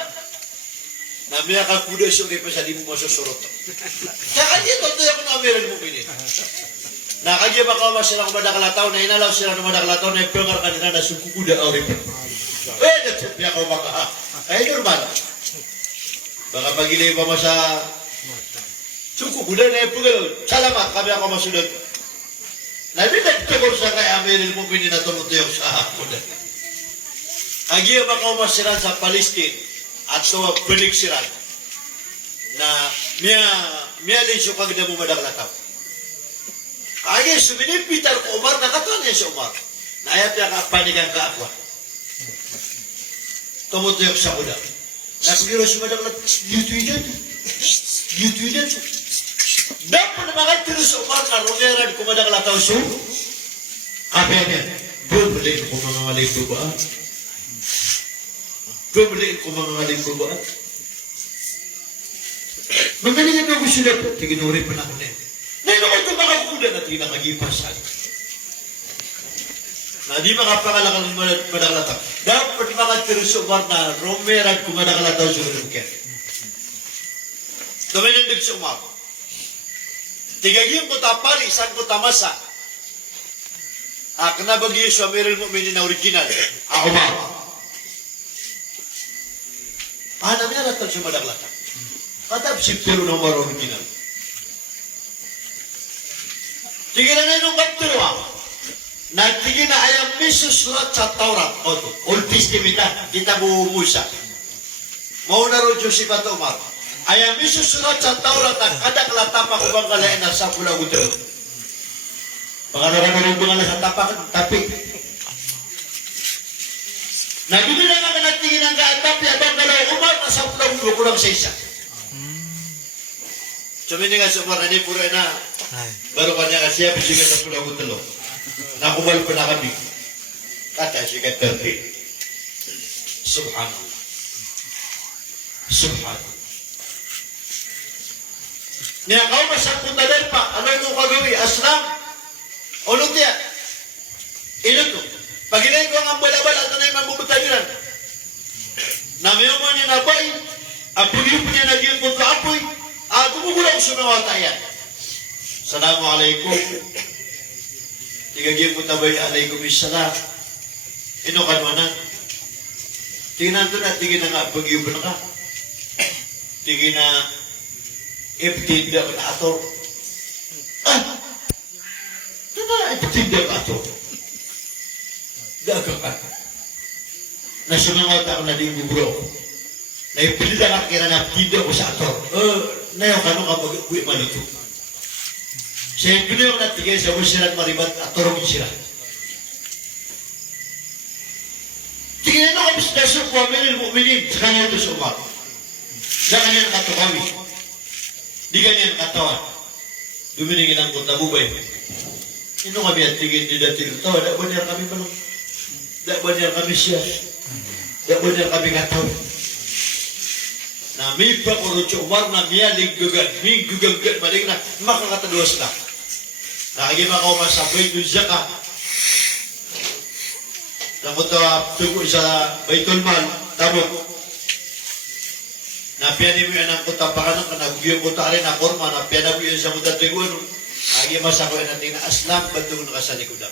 Namaya ka kuda sa uri pa siya di mo masusurot. Kaya kanya ito ako na meron mo pinin. Nakagya ba kawas sila kumadakalatao na inalaw sila kumadakalatao na ipangar kanina na sukukuda o rin. Piya ko baka. Ay normal. Baka pagilay pa mo sa sukukuda na ipangar. Salamat kami ako masunod. Nabi nagtagor sa kay Ameril mo pininatumutuyok sa hapon. Agya ba kawas sila sa Palestine at so pilig sila na miya liso kagda mo madakalataw. Agi suminipitar ko Umar nakatuan niya si Umar. Naayap niya kapanikan ka ako. Tumutuyok sa kuda. Nakagiro si madaklat. Yutuidan. Dapat na makatiro sa Umar na rungeran kung madakalataw so. Kapya niya. Bumaliin ko mga ngaling bubaan. Bumaliin ko mga ngaling bubaan. Magalingan ako sila po. Tiginurin pa na ako na yun. Ngayon ako ito mga kuda na tinakagipasan. Na di makapangalakal ng madakalataw. Dapat makatiro sa Umar na rungeran kung madakalataw so. Tuminindig sa Umar. Tigagin ko tapari, isang ko tamasa. Kanabagi sa meron mo minin na original. Ako ba? Namin na natal sa madaklata. Katap si Pero na Umar original. Tigil na nung kaptuwa. Nagtigil na ayam miso surat sa Taurat. Old Testament, kita buo Musa. Mauna ro Joseph at Umar. Ayam miso surat sa Taurat ang kadak tapak ubang kalain na sa pulau utro. Pagkakaroon na sa tapak, tapi. Nagigil na nga nagtingin ang kaatapi abang kalain Umar na sa pulau utro kulang sa isa. Sumini nga sa Umar na di puro na baru kanya siya pisigan sa pulau utro. Nakubal pa na kami. Kata siya terti. Subhanallah. Subhanallah. Niya kau masang puntadan pa, ano yung kagawi? Aslam? O lutia? Ilo to. Pagilay ko ang balabal at na yung mabubutagiran. Namiyo mo niya nabay, apuyo po niya naging kontra apoy, gumugulang sumawata yan. Assalamualaikum. Tigagyan ko tabay, alaikum issalam. Inukan mo na. Tingnan to na, tingin na nga, bagyo pa na ka. Tingin na, tidak ka ator. Tidak ka ator. Dagang ka. Nasunangot ako na di bubro. Naipilda ka kira na tidak ko sa ator. Nayo ka nung kapag-uwi man ito. Siya yung pinyo na tigay sa musirat maribat atorong sila. Tingnan na kami sa dasok ko, minin, sa kanya ito sa umar. Sa kanya nakatukawi. Di ganyan katawan. Duminingin ang kutabubay. Ino kami at tigin di datil. Tawa, da ba niya kami balong? Da ba niya kami siya? Da ba niya kami katawan? Na may pakurutyo umar na miya liggugan. May gugagat maling na makakataduas na. Nakagima ko masabay dun siya ka. Nakuta tugo sa Baitul Mal. Tabot. Napian mo yan ang kutapakan ng kanagugyo ko ta rin na korma, napian mo yan sa muda tiguan. Agi masako yan natin na aslam, bandung na sa likudan.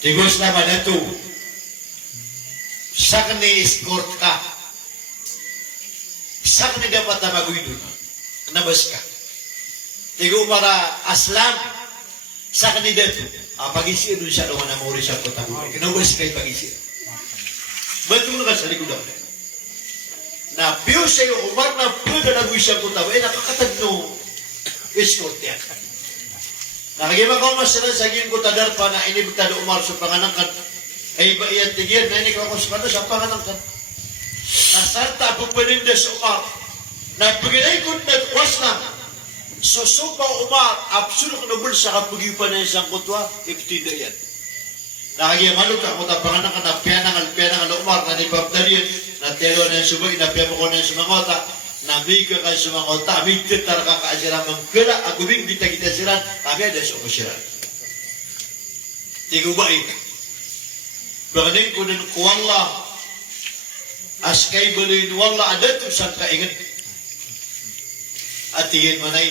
Tigos naman ito. Sak ni escort ka. Sak ni dapat na maguidun. Nabas ka. Tigo mara aslam. Sak ni dito. Pag-isir doon siya naman na mauri sa kutapakan. Kinabas kayo pag-isir. Bandung na sa likod ako. Na piyo sa iyo, Umar na pwede na buwi siya kung tao, nakakatagno, escort yan. Nakagima ko mas sila sa giyong kutadar pa na inibigtad Umar sa panganangkan, ay ba iyan tigyan na inikwa ko sa panganangkan. Nasarta po panindas Umar, na paginay ko na kwas na, susupa Umar, absolut nubul sa kapugipan na isang kutwa, ikitinda yan. Nakagiyamalog ka kung tapanganangkan na piyanangal Umar, na nipagdaliyan, na telo na yung subay, na piyan mo ko na yung sumangota, na may ka kayo sumangota, may titar ka kaasiran mangkala, agubing kita siran, kami ada sa kusiran. Tigo ba eh? Baganin ko din ko Allah, askay baloy ni Allah, ada tu sang kaingat. At tingin mo na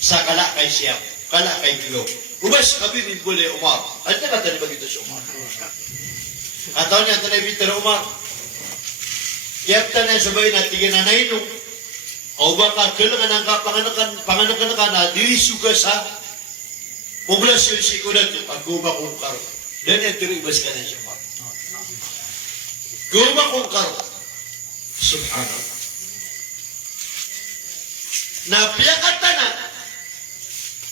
sa kala kay siyap, kala kay bigaw. Ubas kami din boleh Umar. Ano na tani bagito sa Umar? Ataw niya, tanay Peter Umar. Kiyapta na sabay na tigin na nainong. O baka kailangan ang panganakan na dili suga sa poblasyon si kudat at guma kong karo. Dan ito rin ibas ka na siya pa. Guma kong karo. Subhanallah. Napiyakata na.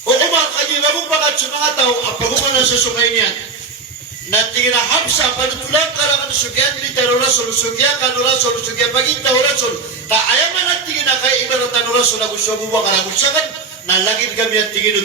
O Umar, kanyang mong bagat sa mga tao, apaguman na sa sungay niyan. Na tingin na hapsa, panutulang karangan sugyan, litar orasol, sugyan kan orasol, sugyan paginta orasol. Ayaman at tingin na kay ibaratan orasol na gusto buwa karagulsakan, na lagin kami at tingin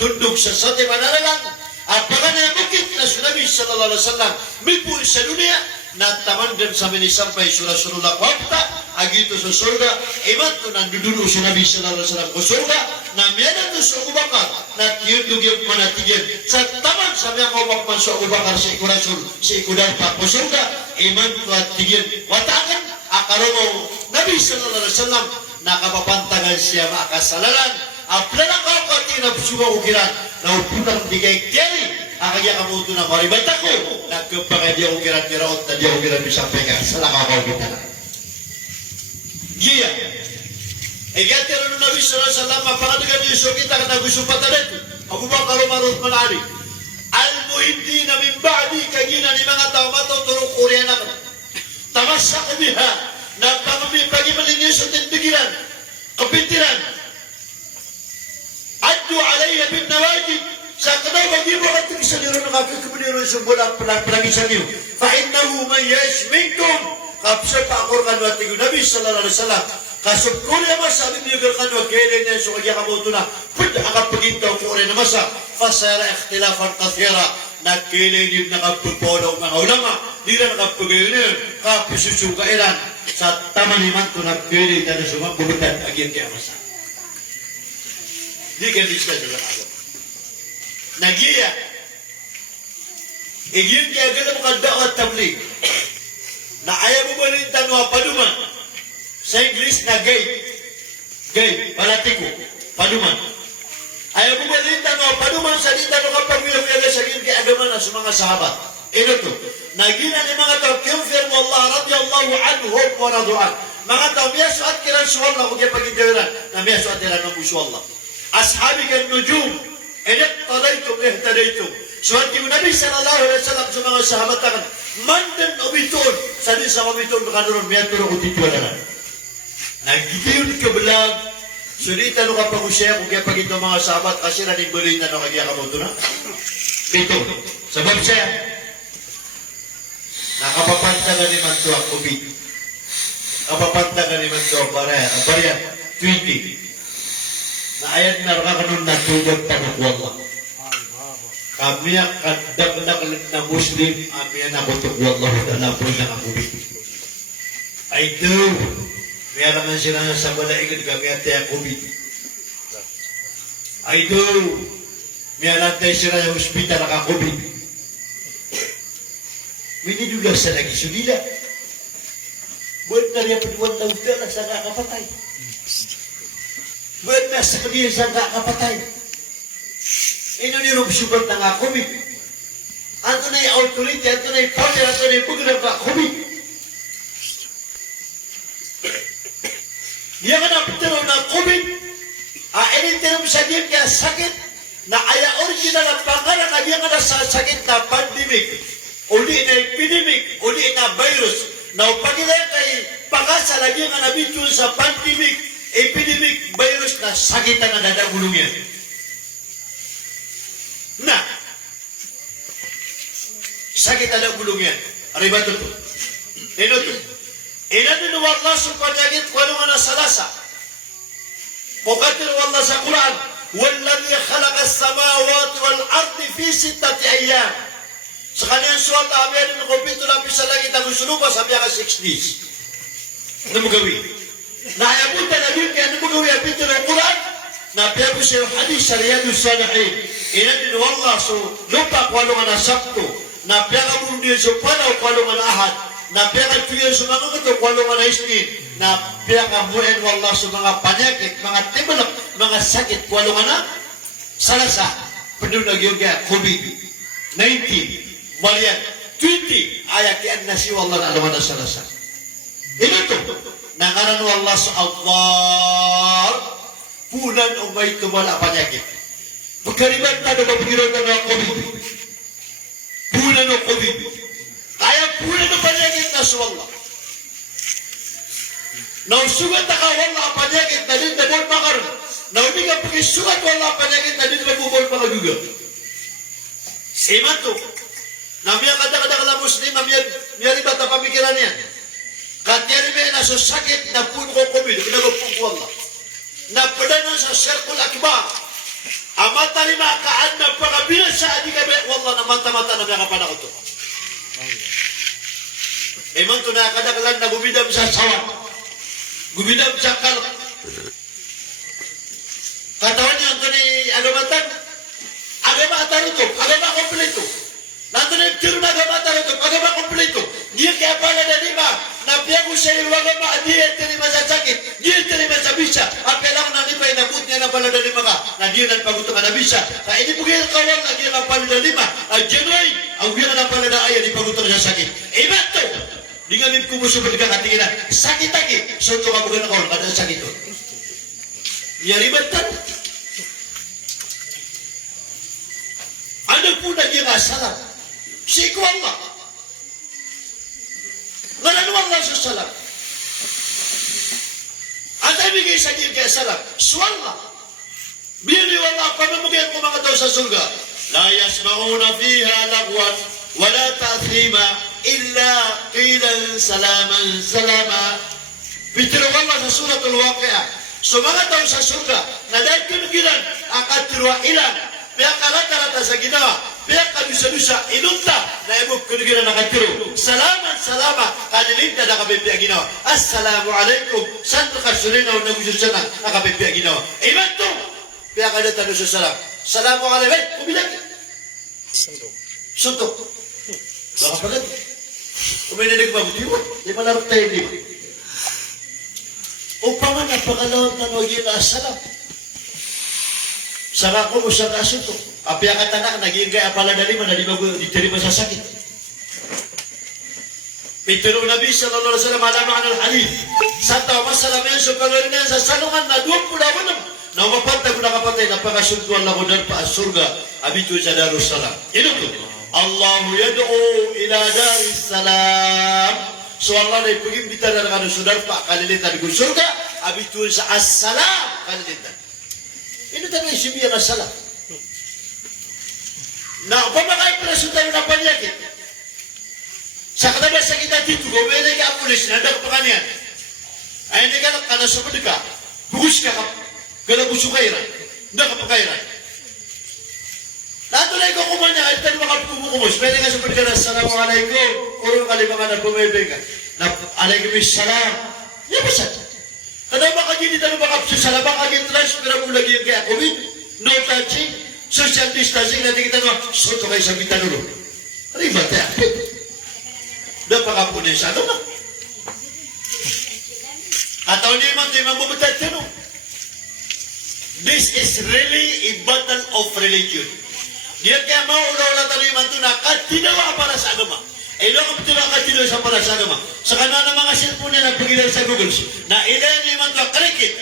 tundog sa sate manalalang. At pagka na bukit na sunabi sallallahu alaihi wasallam, mipun sa dunia, na tamandan sa minisampay sura-surula kwapta, agito sa surga, iman to nandudulo sunabi sallallahu alaihi wasallam ko surga, na medan to sa ubakar, na tiyundog yung manatigyan, sa taman sa mga kawamakman sa ubakar sa ikurasul, sa ikudar pa ko surga, iman to at tigyan, watakan, akaromo, Nabi sallallahu alaihi wasallam, nakapapantagan siya makasalalan, aplanang kakati na suga ukiran, na upunang bigay kiri, akagya kamuto na maribata ko, nagkapagay di ako kiran kiraot na di ako kiran bisampay ka, salakaw kita na. Giya. Igatiro ng Nabi sallallahu alaihi wasallam, mapakadagan niyo so kita na gusto patalit. Abu Bakar Umar Uthman Ali. Al-muhindi na min ba'di kagina ni mga tao matuturo Korea na tamasa kabiha na pagi malinyo sa tindigiran, kapitiran. Addu alayya bin nawajid. Sa kanay bagi mo at isa niyo ng kemudian sa bola pelagisan niyo. Fa innahu man yasminkum kapsa pa akor kan wa tigu Nabi sallallahu alaihi wasallam. Kasub ko na masabi niyo kan wa kailan niya so kaya kamuto na pud akap pagintaw ko rin masa fasara ikhtilafan kathira na kailan niyo nakapupolo mga ulama di na nakapagayon kapususu kailan sa tamaniman to na kailan na sumabutan agyan kaya masa. Di kan bisa juga ako. Nagiya. Iyon kaya ganda mo kadawa at tablig. Na ayaw mo ba rin tanwa paduman. Sa English na gay. Gay, palatiko. Paduman. Ayaw mo ba rin tanwa paduman sa di tanwa kapag wilawilaga sa gini kaya agaman na sa mga sahabat. Ino to. Nagina ni mga tao, kiyumfir mo Allah radiyallahu anhum wa radu'an. Mga tao, miyasuat kiran sa Allah kung kaya pag-indawilan na miyasuat kiran ng musuh Allah. Ashabi kan nujum. Enak tadaitum ihtadaitum. Suwati Nabi sallallahu alaihi wasallam sa mga sahabat akan mandan obiton sabi sa obiton bakaduron miyatur ko titwala. Nagitiyon ka belag sulita no kapag usya kung kaya pagito mga sahabat kasi na nimbali na no kagya kamoto na. Bito. Sabab siya nakapapantagan ni Mantua Kubit. Nakapapantagan ni Mantua Barya 20. Na ayat na rakakanun na tugod tanong Allah. Kami ang kadagdag na Muslim, kami ang nakutuk Allah na po na kakubit. Ay do, may alaman sila sa balaigod kami at tayo kubit. Ay do, may alantay sila sa hospital na kakubit. Minidulas sa lagi sulila. Buwan na rin patuwan na hospital sa kakapatay. Buwan na sa kanya sa kakapatay. Ino niyo sugat ng kakubit. Ato na yung authority, ato na yung power, ato na yung pugod ng kakubit. Diyan ka na pitero na kubit. Tinam sa diyan kaya sakit na aya original na pangalan na diyan ka na sa sakit na pandemic. Uli na epidemic, uli na virus. na upagilan kay pakasa lagi nga nabityo sa pandemic, epidemic virus na sakita na dadagulong yan. Na, sakit na dadagulong yan. Ariba to. Ino to. Ina din Allah subhanahu wa ta'ala na salasa. Mukatir Allah sa Quran, "Walladhi khalaqa as-samawati wal ardi fi 6 ayyam." Sa kaniyang suwal na amin ng kumpito lang sa langit ang sulupa sa biyaga 6 days. Ano mo gawin? Naayabutan na din kaya ano mo gawin ang pito ng Quran? Nabiyago siya yung hadis sa Riyadus Salihin. Ina din Allah so lupa kwalo nga nasakto. Nabiyaga mo din sa panaw kwalo nga ahad. Nabiyaga tuyo sa mga kato kwalo nga naisnin. Nabiyaga mo en Allah sa mga panyakit, mga tibalak, mga sakit kwalo nga na salasa. Padunag yung kaya COVID-19. Malian 20 ayat kian nasi wallah na alaman na salasa. Ito nangaran wallah sa Allah punan o may tumala panyakit. Pagkariban na pagkiriban na COVID. Punan o COVID. Kaya punan o panyakit na sa wallah. Nausugat na ka wallah panyakit na din na bol makar. Nauni ka pagkisugat wallah panyakit na din na bubol pakaguga. Sima to. Namanya kadang-kadang muslim, namanya riba ta pamikiran yan. Katiyari may nasa sakit na puno ko COVID, pinagpong ko Allah. Napadanan sa Sirkul Akbar. Amata lima kaan na pagkabilan sa adik kami, wallah na mata-mata na nakapan ako to. Emang to nakadakalan na gumidam sa sawan. Gumidam sa kalak. Katawan niya, ito ni agamatan. Agamatan ito, agama kompleto. Nanto na yung na agama ito, agama kompleto. Dia kaya pala na lima, nabiyago siya yung agama, dia terima sa sakit, dia terima sa bisa. Apela ko na lima, inabot niya na pala na lima ka, na dia na paguto ka na bisa. Na ini po kaya kawang na dia na pala na lima, January, ang dia na pala na ayaw, di paguto na sa sakit. Iba to! Di nga nip kumusubat ka katingin na, sakit-sakit, so ito ka bukan ako, kada sakit to. Nyaribatan. Ano po na dia masalah? Siku Allah. Nganu Allah salam. Anda bigay sa dia kaya salam. Suwallah. Bili wallah pamamugyan ko mga tao sa surga. La yasma'una fiha lagwan wala ta'thima illa qilan salaman salama. Bitiro Allah sa suratul Waqi'ah. So mga tao sa surga na dahil kinugilan akan tiruailan. Pihak rata-rata sa ginawa, pihak kadusa-dusa, inunta na ibog kunugiran na katiro. Salamat, kanilinta na kapipiyag ginawa. Assalamualaikum, santo kasulinaw na gusto na kapipiyag ginawa. Iman to, pihak kadatan sa salam. Assalamualaikum, kumilag. Suntok. Baka palag. Kuminalig mabuti mo, di manarap tayo libo. Upaman na pakalawag na nogin na salam. Saka ko sa kaso to. Apya ka tanak, naging kaya pala dali diterima sa sakit. Pitulong Nabi sallallahu alaihi wasallam alaman al hadith. Santa masalah men sukalorinan sa salungan na 20 naman. Na mapatay ko nakapatay na pagkasunduan lang ko dan pa surga. Abitu sa Darussalam. Ito to. Allahu yad'u ila Darussalam. So Allah na ipigimbita na ng sudar pa kalilitan ko surga. Abitu sa as-salam kalilitan. Ito talaga yung sibiya na sala. Na pamakain pa na sundan ng panyakit. Sa katabi sa kita dito, gawin ka pulis, nanda ka pa kanyan. Ay, hindi ka na kanasubad ka. Bukus ka ka. Galabuso kairan. Nanda ka pa kairan. Nato na ikaw kumanya, ay tayo makapumukumus. Pwede ka sa pagkana, Assalamualaikum. Urong kalimangan na bumibig ka. Alaikum salam. Yan ba sa? Kadang baka gini tayo makapso sa labang aging transfer mo lagi yung kaya COVID, no touching, social distancing, natin kita naman, soto kayo sa Bitanuro. Riba tayo. Napakapunin sa ano na. Ataw niyo man, di mamumutad ka no. This is really a battle of religion. Dia kaya maulaw tayo man ito na katinawa para sa agama. Ilo ko tinakatilo sa para sa agama. Sa kanan ng mga cellphone na nagpagilan sa Google na ilan yung mga krikit.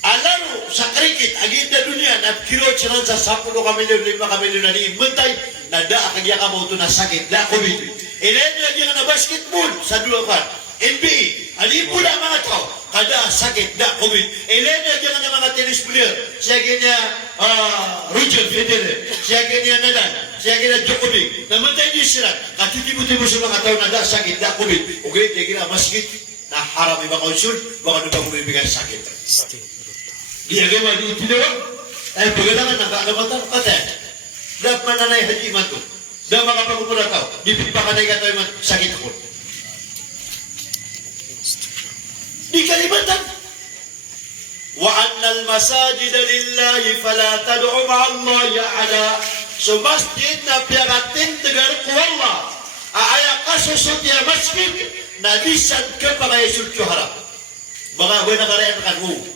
Alaro sa krikit. sakit, agit na dunia, na kirot siya sa 10 kamilyon, 5 kamilyon na diimbentay, na da, kagya ka mo ito na sakit, na COVID. Ilan niya na basketball sa dua kan, NBA, alipo na mga tao, kada sakit, da, COVID. Ilan niya na mga tennis player, siya niya Roger Federer, siya niya Nadal, siya niya Djokovic, namatay niya sila, katitibo-tibo sa mga tao na da, sakit, da, COVID. Okay, kaya masakit, na haram iba konsul, baka na ba bumibigay sakit. Ginagawa di tinawa, ay pagkailangan nagkaalamatan kate. Dapat mananay haji man to. Dapat makapagpura tao, di pipakanay ka tayo man sakit ako. Di kalimatan. Wa annal masajida lillahi fala tad'u ma'allahi ahada. So masjid na piyagatin tegar ku Allah. Aaya kasusut ya masjid na lisan ka pa kaya sultyo harap. Mga buhay na karayan kan mo.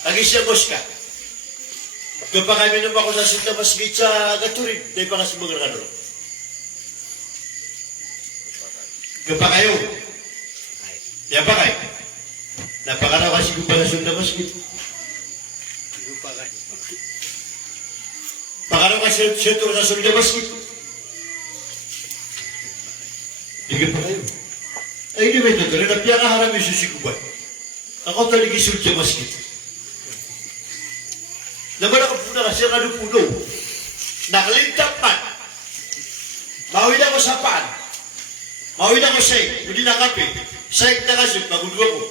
Lagi siya bos ka. Kapag kami nung ako sa sulta masjid sa gaturin, dahil pa kasi mga kanuro. Kapag kayo, yan pa kayo. Napakaraw kasi kung pala sulta masjid. Pakaraw kasi siya turun sa sulta masjid. Higit pa kayo. Ay, hindi ba ito? Napiya ka harami susikubay. Ako taligi sulta masjid. Naman ako puna kasi ang puno. Nakalintap man. Mawid ako sa paan. Mawid ako sa'yo. Hindi nakapi. Sa'yo na kasi, pagulgo ko.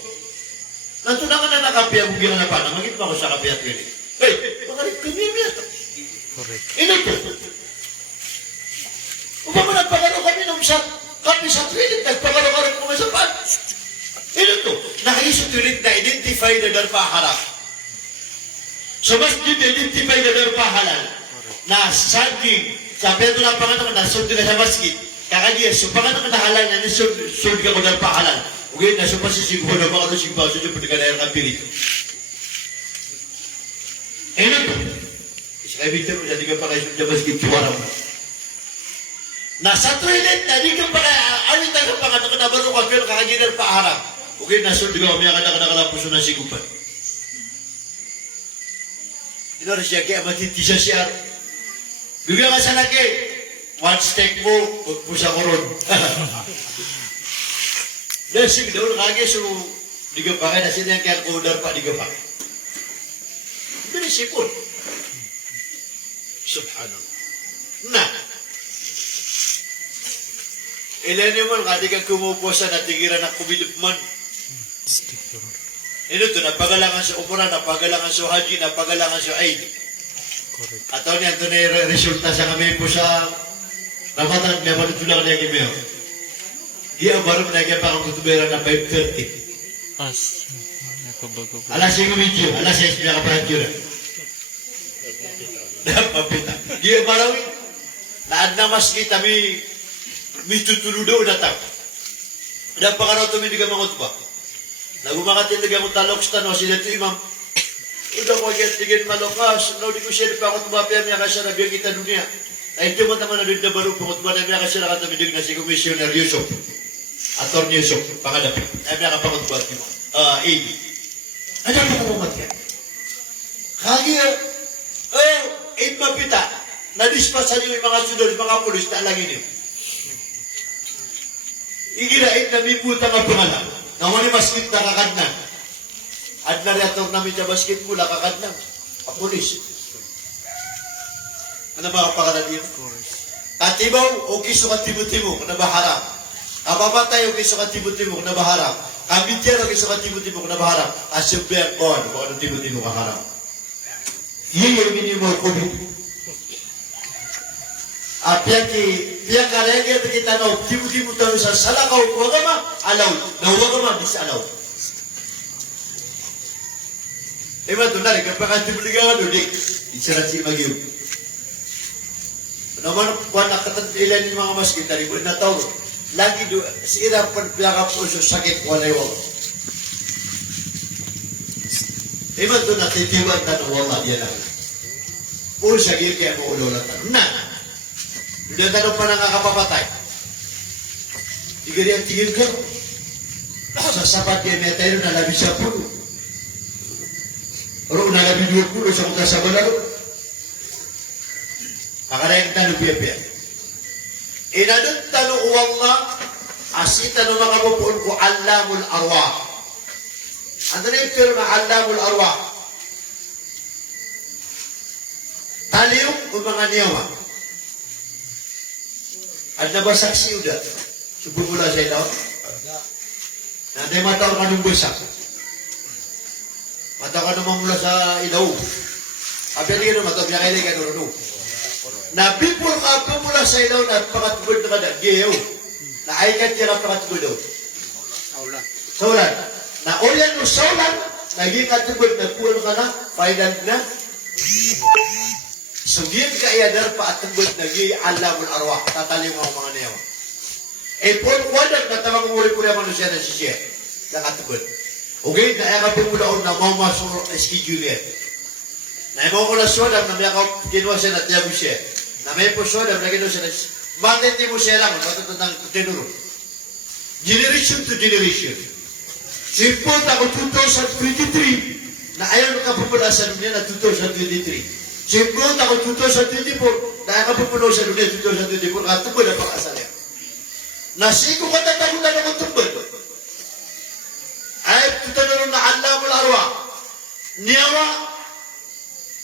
Nanto na nga na nakapi ang bugyan na paan. Magit pa ako sa kapi at kini. Hey, makalit kami yan. Correct. Ino ito. Upang nagpagano kami nung sa kapi sa twilit. Nagpagano-gano kami sa paan. Ino ito. Nakaisip twilit na identify na darpaharap. So masjid identify na meron pahalal na saging sabi ito na pangalan na sud na sa masjid kakadiya so pangalan na halal na sud ka ko na pahalal okay na so pasisiguro na mga siguro so pwede ka na yung kapilito ano ito isa kayo Victor hindi ka pa kayo sa masjid kiwara mo nasa toilet na hindi ka pa kayo awit ang pangalan na baro ka pero kakadiya na paharap okay na sud ka umiyak na nakalapuso na sigupan. Ito na siya kaya matiti siya siya. Bigyan ka sa laki. One steak mo, huwag mo sa koron. Dahil sige, daw kage so, di ka pa kaya na siya kaya kodar pa, di ka pa. Hindi sipon. Subhanallah. Na. Ilan naman, kadi ka kumuposa na tigiran ng kumilipman. Ito ito, napagalangan sa umuran, napagalangan sa haji, napagalangan sa Eid. At ito niya, ito na resulta sa kami po sa Ramadan, may manutulak niya kimiyo. Di ang barum na kaya pakang tutubera na 5:30. Alas 5 medyo, alas 6 niya kapahan yun. Napapita. Di ang barawin. Naad na mas kita, may tutuludo na tap. Napakaraw ito, hindi ka mangutba. Nagumakatid lagi ang talok sa tanong, sila ito imam. Udah ko agad tigil malokas, no di ko siya pa ako tumapia niya kasi nabiyang kita dunia. Ay ito mo naman na doon na baro, pangutba na niya kasi nakatabidig na si Komisyoner Yusuf. Ator Yusuf, pangadapit. Ay niya kapangutba at mo. Aid. Ano ka naman yan? Kaya, Aid mapita, nadispasan niyo yung mga sunod, mga pulis na alangin niyo. Igiraid na may putang ang pangalan. Naman ni masjid na kakadnan. At nariator namin sa basket mula kakadnan. Kapulis. Ano ba kapakanan niyo? Katibaw, o kiso katibo-tibo, na baharap. Kapabatay, o kiso katibo-tibo, na baharap. Kabityan, o kiso katibo-tibo, na baharap. Asyubyan, o ano, kung ano tibo-tibo kaharap. Yun yung minimum COVID. Pihak karya kita na tibu-tibu tayo sa salakaw, huwag ka ma, alaw. Na huwag ka ma, disalaw. Diba, tunari, kapag tibuligan ka, isarat si Magyum. Naman, kung nakatatilan yung mga maskit, taribun na tao, lagi do, si Irang panpiyakap po sa sakit, walay wala. Diba, ito natitiwan tanong, wala, yan lang. Puro sa gil, kaya mo ulo na tanong. Na! Hindi ang tanong pa nakakapapatay. Tigari ang tigil ka. Sa sapat yan may tayo na labis sa puno. Ro na labi 20 sa kota sa balaro. Kakalayan tanong piya-piya. Inadun tanong wallah, asita no mga kapupuan ko alamul arwah. Ano na yung pero na alamul arwah? Taliyong o mga niyawa. At nabasaksi udah. Subuh mula sa ilaw. Nanti mataw ka nung basak. Mataw ka naman mula sa ilaw. Apel ka mataw niya kailan ka nung Nabipol ka pa mula sa ilaw na pakatugod na kada. Giyaw. Na aikat niya ka pakatugod daw. Saulan. Na oryan mo saulan. Naging katugod na puno ka na. Final na. Sugin ka iyadar pa at tugod naging alamul arwah. Tatalim ang mga niyawa. Pon wadag na tamang umuri-puri ang manusia na siya. Nakatugod. Okay, na eka pumulaon na mau masuk schedule yan. Na mau ko na sodam na may ako kinuha siya na tiyago siya. Na may po sodam na kinuha siya na matindi mo siya lang. Matutundang tinuro. Generation to generation. Sipot ako 2023 na ayaw nakapumula sa dunia na 2023. Sipot ako 2024 na ayaw nakapumula sa dunia 2024. Katugod na pang-asalya. Nasigo ka tatagutan ng tumbol. Ay, tutanong na alamul arwah. Niyawa,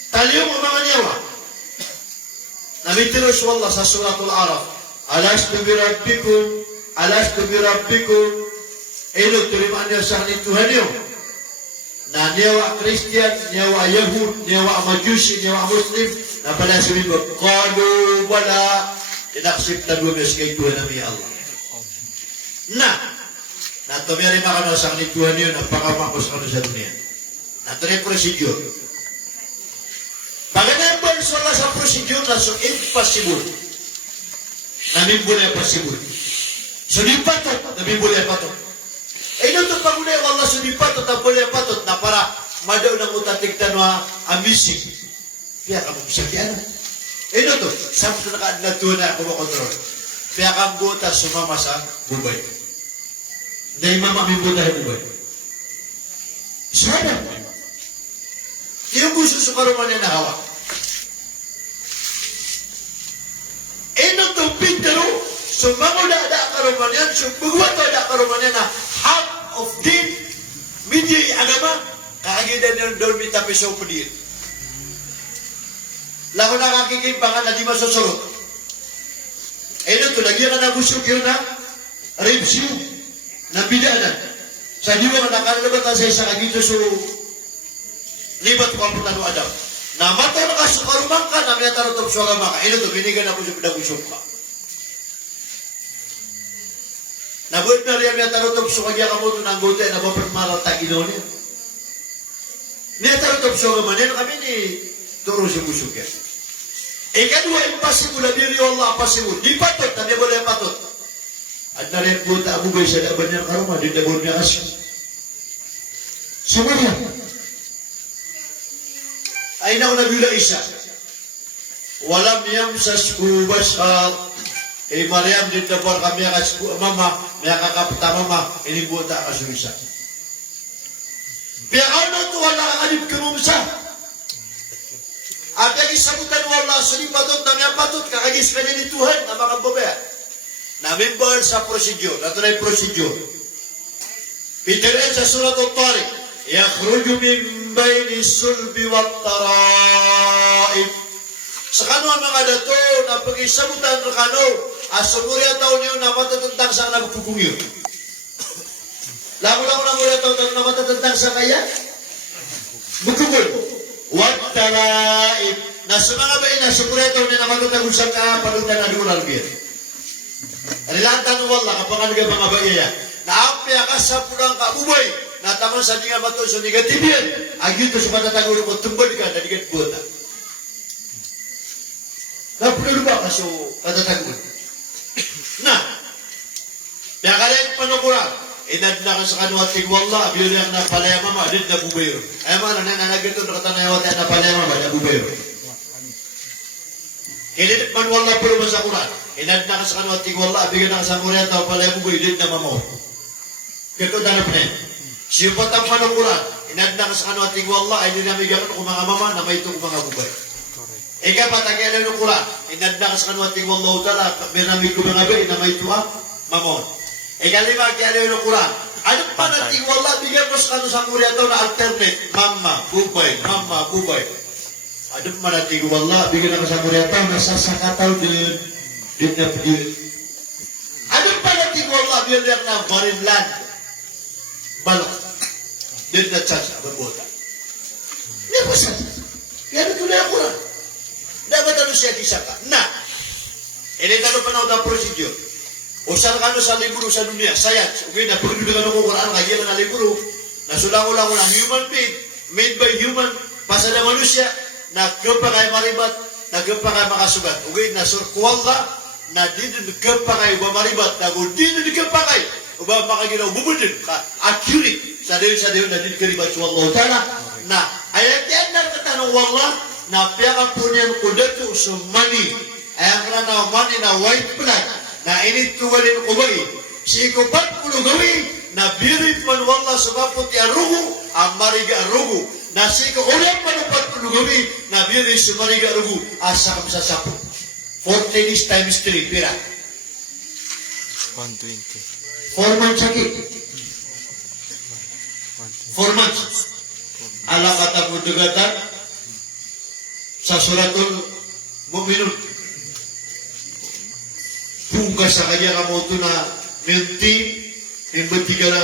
taliyong ang mga niyawa. Namitiros wallah sa suratul Araf. Alastu bi rabbikum. Ilo, turimaan niya sa kanin Tuhan niyo. Na niyawa Christian, niyawa Yahud, niyawa Majusi, niyawa Muslim. Na pala sabihin ko, qalu wala. Inaksip na lumis kay Tuhan namin Allah. Na tumiyari makano sa kanituhan yun ang pakamakos kano sa dunia. Na ito na yung procedure. Pagkakabal sa procedure na so impossible. Namimbula possible. So di patot, namimbula patot. Ito pag-unay wallah so di patot, namimbula patot na para madaw ng utatigtan wa amisig. Kaya ka magsakyan. Ito to, sampo na kaadlatuhan na ako makontrol. Kaya kang buta sumama sa bubay. Dahil mama may buta sa bubay. Sana. Yung gusto sa karuman niya na hawak. Itong pintero, sumango na ada karuman yan, sumbuwa to ada karuman yan na half of din, medyo agama, kaagidan yung dormi tapiso po din. Lako nakakikimpangan na di masusurot. Ito, lagyan ka na busog yun na ribs yun. Nabidanan. Sa diwa ka nakalalabat sa isa kagito so libat ko ang putano adam. Na mata na ka sa karumang ka na may tarotop sa agama ka. Ito, binigan ako sa pinagusok ka. Nabuot na rin may tarotop sa kagya ka mo ito ng gote na mapagmaral tagino niya. May tarotop sa agama niya kami ni Toro si busok yan. Kadua impossible, biri Allah possible. Di patot, tapi boleh patot. Ada repot Abu Bakar ada banyak karma di dapur dia kasih. Semuanya. Aina ko Nabiullah Isa. Walam yamsasku bashar. Maryam di dapur kami kasih mama, mereka kapita mama ini buat tak kasih Isa. Biarlah tu wala kadib kumumsa. At nagisagutan mo Allah sa lipatot na niya patot, kakagis ka ni Tuhan na makababaya. Na-member sa procedure. Ito na yung procedure. Pitirin sa surat al-Tariq. Yakhruju min bayni sulbi wat taraib. Sa kano ang mga dato na pag-isagutan na kano, asumurya taon niyo na matatantang sa nagpupungyo. Lako-lako na murya taon na matatantang sa kaya? Bukubol. Wat-taraib. Na sa mga bain na sumurya taon na matatagul sa kapalutan na dural biyan. Rilatan wallah kapag nga mga bayaya. Naapya ka sa pulang kabubay. Nataman sa nga bato sa negatibian. Agito sa patatagul ko tumbad ka na digat buta. Napulo ba ka sa patatagul? Na. Kaya kalayan panukurang. Inad na ka sa kanuating wallah. Biyuliang na palayama ma. Din na bubayo. Ay mga nananagito na katanayawat na palayama ma. Na bubayo. Kilinit man wallah puro man sa Quran. Inad na ka sa kanuating wallah. Bigyan na ka sa Quran. Tao palayama bubayo. Din na mamaw. Kito na na pa. Siyupat ang panukurang. inadna ka sa kanwa tingwa Allah, ay dinamigan ko mga mama na may itong mga bubay. Ika patagyan ng Quran, inadna ka sa kanwa tingwa Allah ta'ala, binamig ko mga bay na may itong mamon. Ikalima, kaya ng Quran, ano pa na tingwa Allah, bigyan mo sa kanwa sa Korea ito na alternate, mama, bubay. Ano pa na tingwa Allah, bigyan ka sa Korea ito na sasakataw din na pagyan. Ano pa na tingwa Allah, bigyan na Marinland, balok. Din na chance na berbuatan. Ini apa saja? Kaya ito na ako na. Dapat ano siya kisaka. Nah, ini tayo panahon na prosedur. Usan ka sa libro sa dunia, science. Okay, na pagod ka ng Quran, kaya na libro. Nasulang-ulang na human being, made by human, pasada manusia, na kepakay maribat, na kepakay makasugat. Okay, na surkuwala, na dito kepakay maribat, na kung dito kepakay, uba makaginaw bubudin, accurate. Sa Dewa na din karibat sa Allah Ta'ala. Na ayat yan na katanong wallah na piyaka po niyan kudatu sumani. Ayang na mani na white flag na init tuwalin kubay. Si ikupat pulo gawin na birit man wallah sa maputi arugu ang mariga arugu. Na si ikuulang manupat pulo gawin na birit sa mariga arugu asakam sa sapo. 4 days times 3 pira. 120. 4 months sakit. 4 months. Ala kata mudugatan sa suratul mu'minun. Pungkas sa kanya kamoto na menti imbetigala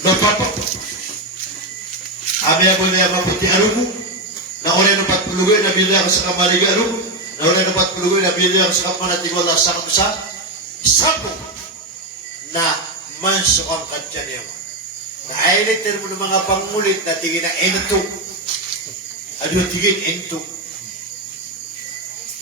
no papa. Abi ako na maputi arugo. Na ore no 40 na bila sa kamaliga arugo. Na ore no 40 na bila sa kamanating wala sa kapsa. Sapo na manso ang kanya niya. Na-editor mo ng mga pangulit na tingin na ento. Ano tingin ento?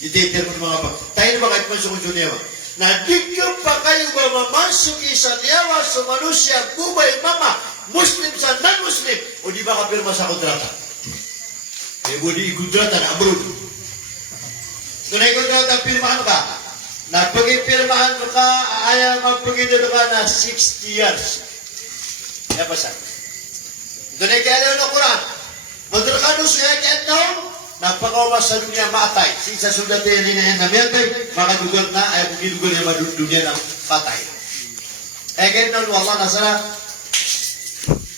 I-editor mo ng mga pangulit. Tayo na ba kahit masuk ang dunia? Na di ka pa kayo ba mamasok sa niyawa sa manusia, bubay, mama, Muslim sa non-Muslim, o di ba ka pirma sa kontrata? Eh, di kontrata na abroad. Kung kontrata, pirmahan ka. Na pag-ipirmahan ka, ayaw magpagidalo ka na 60 years. Ya pasal. Dunay kaya ng Quran. Madrakan siya kaya daw napakawas sa dunia matay. Sa sudah tayo nina na miyatay, makadugal na ay gidugal na dunia ng patay. Kaya daw wala na sana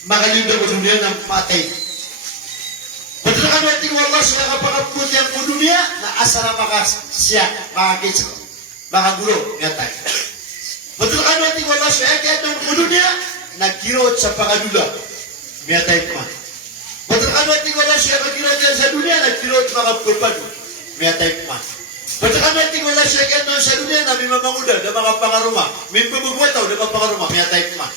makalimda ko dunia ng patay. Madrakan natin wala siya kapakaputi ang dunia na asara siya makakits makagulo miyatay. Madrakan natin wala siya kaya daw dunia nagkirot sa pangadula. Miyatay pa. Pagkakan natin wala siya nagkirot yan sa dunia, nagkirot mga pagpado. Miyatay pa. Pagkakan natin wala siya kaya sa dunia, na may mamanguda, na mga pangaruma. May pabugwataw, na mga pangaruma. Miyatay pa.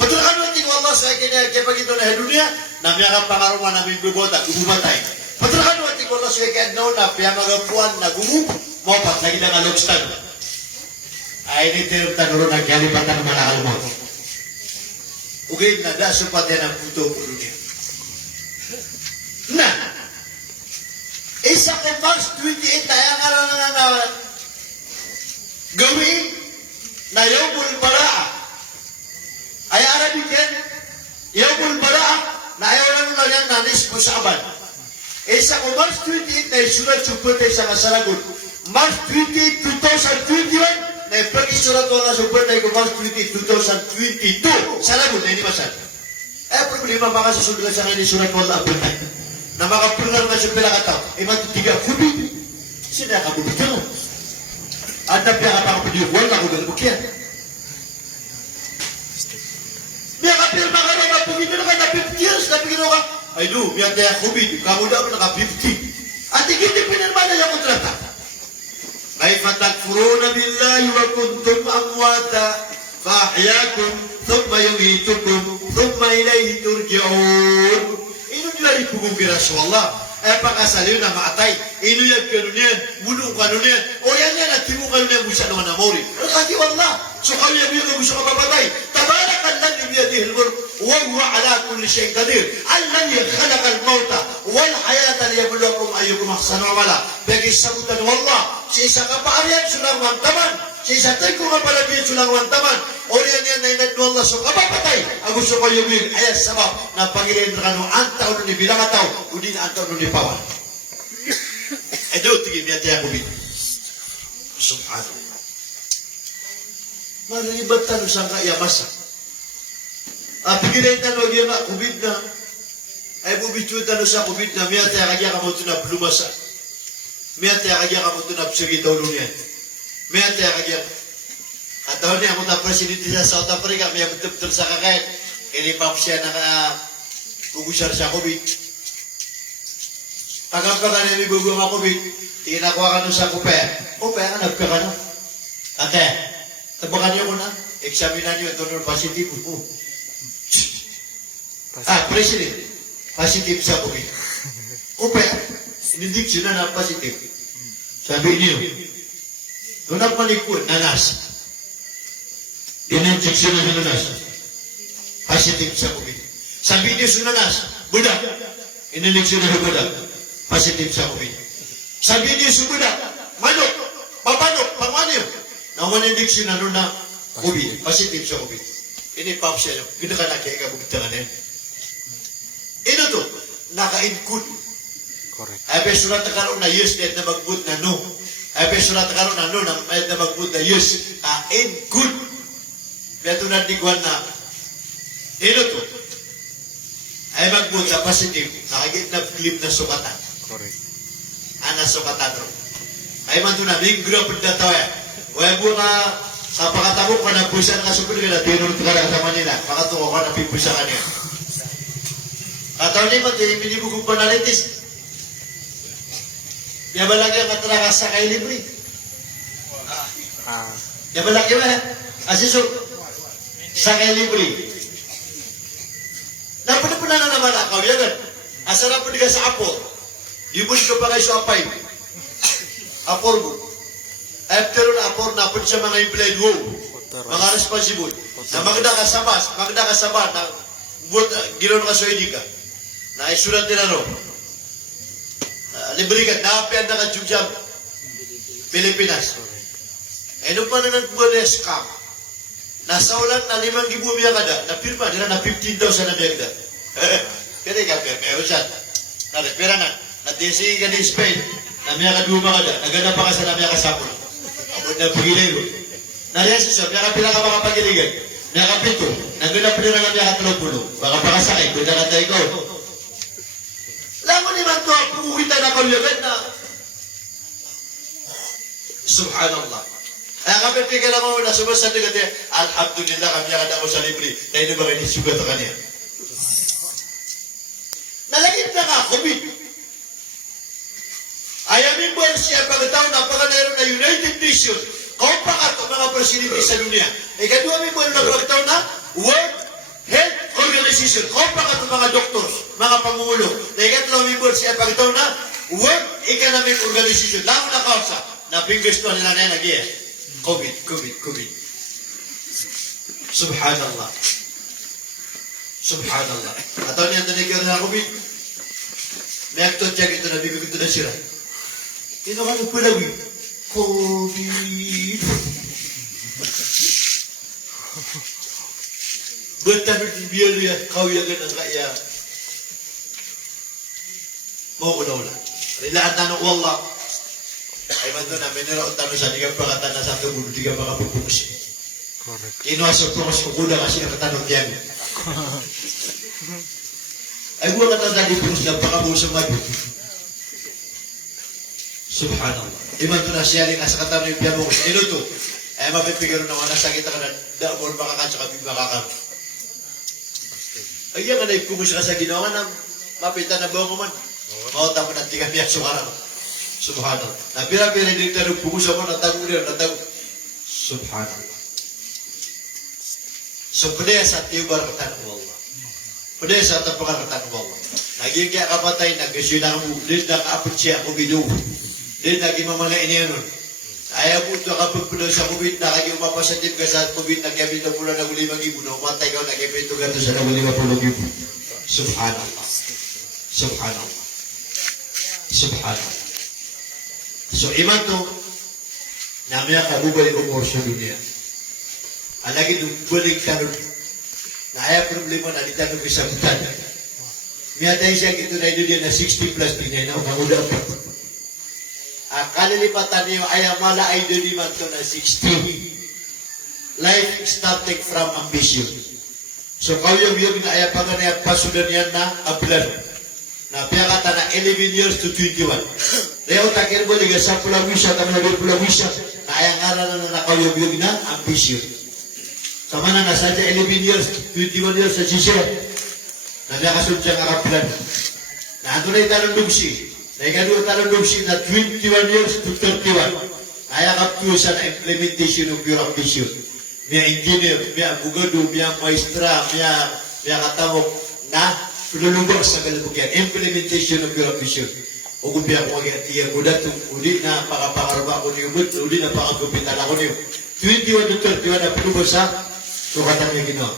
Pagkakan natin wala siya kaya pagito na dunia, na may mga pangaruma, na may pabugwataw, gumatay. Pagkakan natin wala siya kaya na piyamagapuan, na gumu, mapat, lagi na ngalogstan. Ay, ini tinong tanuro, nagkalipatan ng mga almo. Ugay na dasupat yan ang puto po dunia. Na, isa kay March 28 na yung na gawin na Yawmul Baraa. Ay Arabic yan, Yawmul Baraa na ayaw lang yan na nispo sa aban. Isa kay March 28 na isulat superte sa kasalagot. March 28, 2021 na ipag-isulat ko na superte ko March 28, 2022. Salagot na hindi masal. Problema maka susunod sa ngayon isulat ko lang abunay. Na makapulang na siya pilakataw, matutiga kubi. Sina ka bubitaw. At napiyaka pa ako wala ko dala bukyan. May kapirma ka na mapugin na ka na 50 years, napigin ka, ay do, may kaya kubi, kamu daw naka 50. At ikiti pinirma na yung kontrata. Ay fatakfuruna billahi wa kuntum amwata, fa'ahyakum, thumma yumitukum, thumma ilayhi turja'un. Ino nila ipugong biraso Allah. Ay pakasaliw na maatay. Ino yung kanunian, bunong kanunian. O yan yan, at timong kanunian busa naman na mori. Ang kati Allah. So kami yung yung gusto kapapatay. Tabarakan lang yung biyadihil mur. Wa huwa ala kulli siyang kadir. Allan yung khalaqal mauta. Wal hayata liyabulakum ayyukum ahsanu amala. Bagi sabutan wallah. Si isa kapaarian sulang mantaman. si satay ko nga pala diyan sulang wantaman. O yan yan na inad no Allah so kapapatay. Ang gusto ko yung ayat sabab na Panginoon ka no antaw no ni bilang ataw o din antaw no ni pawan. Edo tingin niya tayo COVID. Subhanallah. Maribatan no sang kaya masa. Pigilan na no yung COVID na. Ay bubichutan no sa COVID na miya tayo kaya kamu ito na blumasa. Miya tayo kaya kamu ito na psugitaw niyan. Miya tayo kaya at taon niya ako na presidente sa South Africa, may betul-betul sa kakait. Inipap siya naka-ugusar sa COVID. Pagkapagan niya may bugo mga COVID, tinakuha ka nun sa kupe. Kupe, hanap ka na. Ate, tabakan niyo ko na. Examinan niyo ito nun positive. President, positive sa COVID. Kupe, inindiksyon na positive. Sabi niyo, doon ang palikod, nanas. Ininjection na nanas. Positive sa COVID. Sabi niyo sunanas, budak. Ininjection na budak. Positive sa COVID. Sabi niyo subudak, manok, papanok, pangwanyo. Naman injection na na COVID. Positive sa COVID. Ini pap siya nyo. Gina ka na kaya ka bugtangan eh. Ino to, naka-include. Correct. Ay, surat na karoon na yes, net na magbut na no. Ay, surat na karoon na no, na magbut na yes. Include. Kaya tunad ni Juan na, ino to, ay magbut sa positive, nakagit na clip na sukatan. Correct. Ana sukatan ro. Ay man to na, mingro pagdataw eh. Waya po ka, sa pakatabok ka na pusa na kasupin ka na, tinunod ka na sa Manila, pakatuko ka na pipusa ka niya. Kataw ni mo, tinibinibugong panalitis. Kaya balagi ang katalakas sa kay libre. Kaya balagi ba? Asiso, sa kay libre. Napuna na naman ako, yan. Asarap po ka sa apor. Ibus ko pa kayo sa apay. Apor mo. After na apor na po siya mga implied wo. Mga responsible. Na magda ka sabas, na ginoon ka sa ka. Na isulat nila no. Libre ka, naapian na ka Jumjam. Pilipinas. Eh, nung pa na nagbuwan scam. Nasa ulan na 5,000 biya kada, napirma nila na 15,000 na biya kada. Kaya ka, pero siya, pera na, natisi ka ni Spain, na miya ka duma kada, nagana pa ka sa na miya ka sapon. Abot na pagilay mo. Nariyan siya, miya ka pila ka mga pagiligan, miya ka pito, nagana pa nila na miya ka 30, baka pa kasakay, kung nakata ikaw. Lamo ni man to, pumukita na kaluyagan na. Subhanallah. Ay kami pigilan mo na sumasad ka tayo, alhamdulillah kami agad ako sa libre, na ino ba kayo sugat ka niya. Nalagit na nga, COVID. Ayamin mo siya pagkataon na pagkanaroon na United Nations, kaumpakat ang mga presidente sa dunia. Ikaduamin mo na pagkataon na World Health Organization, kaumpakat ang mga doctors, mga pangungulo. Na ikaduamin mo siya pagkataon na World Economic Organization, lang na kausa, na pinggesto nila na nag-iya. COVID. Subhanallah. Atau ni antara kita na COVID. May akto check ito na bibig ito na sira. Ito ka nagpalawi. COVID. Betul di biar dia kau yang kena kaya. Mau ulah. Rilaan tanong wallah. Ay man doon namin nila tanong sa diga pagkatan na sa tubulo, diga makapupungsi. Correct. Inuasok po mas kukuda kasi nakatanong diyan. Ay buwan ka tanda di pungsi na pakabuso mag. Subhanallah. Iman doon na siya rin nasa katanong yung piyan mo. Inuto. Ay mapipigaro naman na sakit ka na daabon makakatsa ka makakam. Ay yan ka na ipungsi ka sa ginawa na mapitan na buwan ko man. Mauta mo na tiga piyak sukarang. Subhanallah. Na pira-pira din tayo pumusap mo, natago. Subhanallah. So, pwede sa tibar katan ng Allah. Pwede sa tapakan katan ng Allah. Naging kaya kapatay, nag-isyo na mo, din nag-apot siya kubido. Din naging mamalain niya nun. Ayaw mo ito kapagpuno sa COVID, nakaging mapasatim ka sa COVID, nag-yapito mula na 5,000, na umatay ka, nag-yapito ka sa 50,000. Subhanallah. So iman to, Namanya kabubalik umur sa dunia. Alagi balik tanong na ay problema na di tanong isabutan. Miya tayo siya ito na ito na 60 plus din na uda pa. Kalilipatan niyo ay mala ay doon man to na 60. Life starting from ambition. So kayo na ay panganay pasudan yan na ablan. Na piya kata na 11 years to 21. Leo takir mo liga sa pulang wisa, kami na pulang wisa. Na ayang ngalan na nakayog na ambition. Sama na nasa 11 years, 21 years sa sisya. Na nakasud siya kakaplan. Na ando na itanong lungsi. Na ikadua talong lungsi na 21 years to 31. Kaya kapto sa na implementation of your ambition. Miya engineer, miya abogado, miya maestra, miya katamok na pinulubak sa kalabugyan. Implementation of your ambition. O kung biya ko mag-iatiya ko dito, uli na pakapakarba ko niyo, uli na pakagupitan ako niyo. 21 to 31 na pinulubak sa sukatan niya ginawa.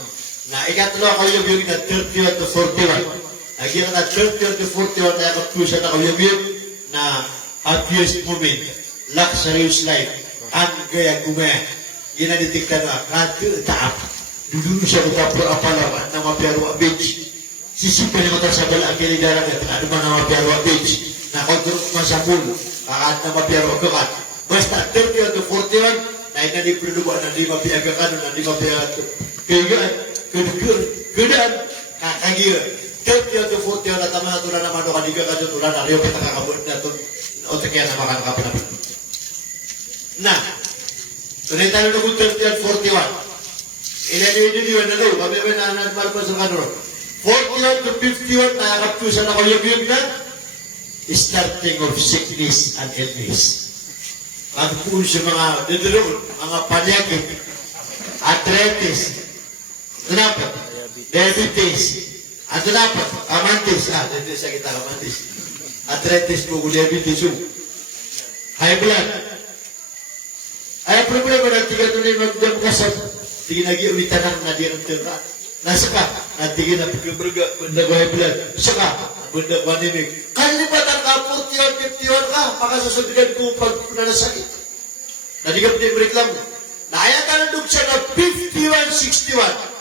Na ikatlo ako yung na 31 to 41. Lagi na 31 to 41 na kaptusan ako yung na happiest moment, luxurious life, ang gaya kumaya. Ginaditikta na, katil taap. Dulu siya ko tapos apalaman na mapiyaro ang beach. Sisipan niya ko sa bala ang kinidarang at ano man na mapiyaro ang beach. Na kontrol ko sa pool, kakat na mapiyaro ang kakat. Basta 31 to 41, na inanipinubuan na di mapiyagakan, na di mapiyagakan. Kudaan, kakagira. 30 to 40 na tama na tulan naman o kaniga ka dyan tulan na riyo kita kakabot na ito o takya na makakapinapin. Na, tunay tayo na kung 30 at 41. Ilan na daw, kami may nananmal pa sa kanuro. 41 to 51 na kaptusan ako yung na starting of sickness and illness. Pagpuun sa mga didiroon, mga panyagin, arthritis, dapat, diabetes, ato dapat, amantis, dito sa kita amantis, arthritis mo, diabetes mo, high blood. Ay, problema na tiga tunay magdamukasap, tingin lagi ulitan na di ang tira. Nasa ka, natigin na pagkabarga, banda ko high blood. Saka, banda ko animig. Kalibatan ka, 41, 51 ka, makasasabihan ko pag nanasakit. Nadigap na yung reklam mo. Naayatan na doon siya na 51, 61.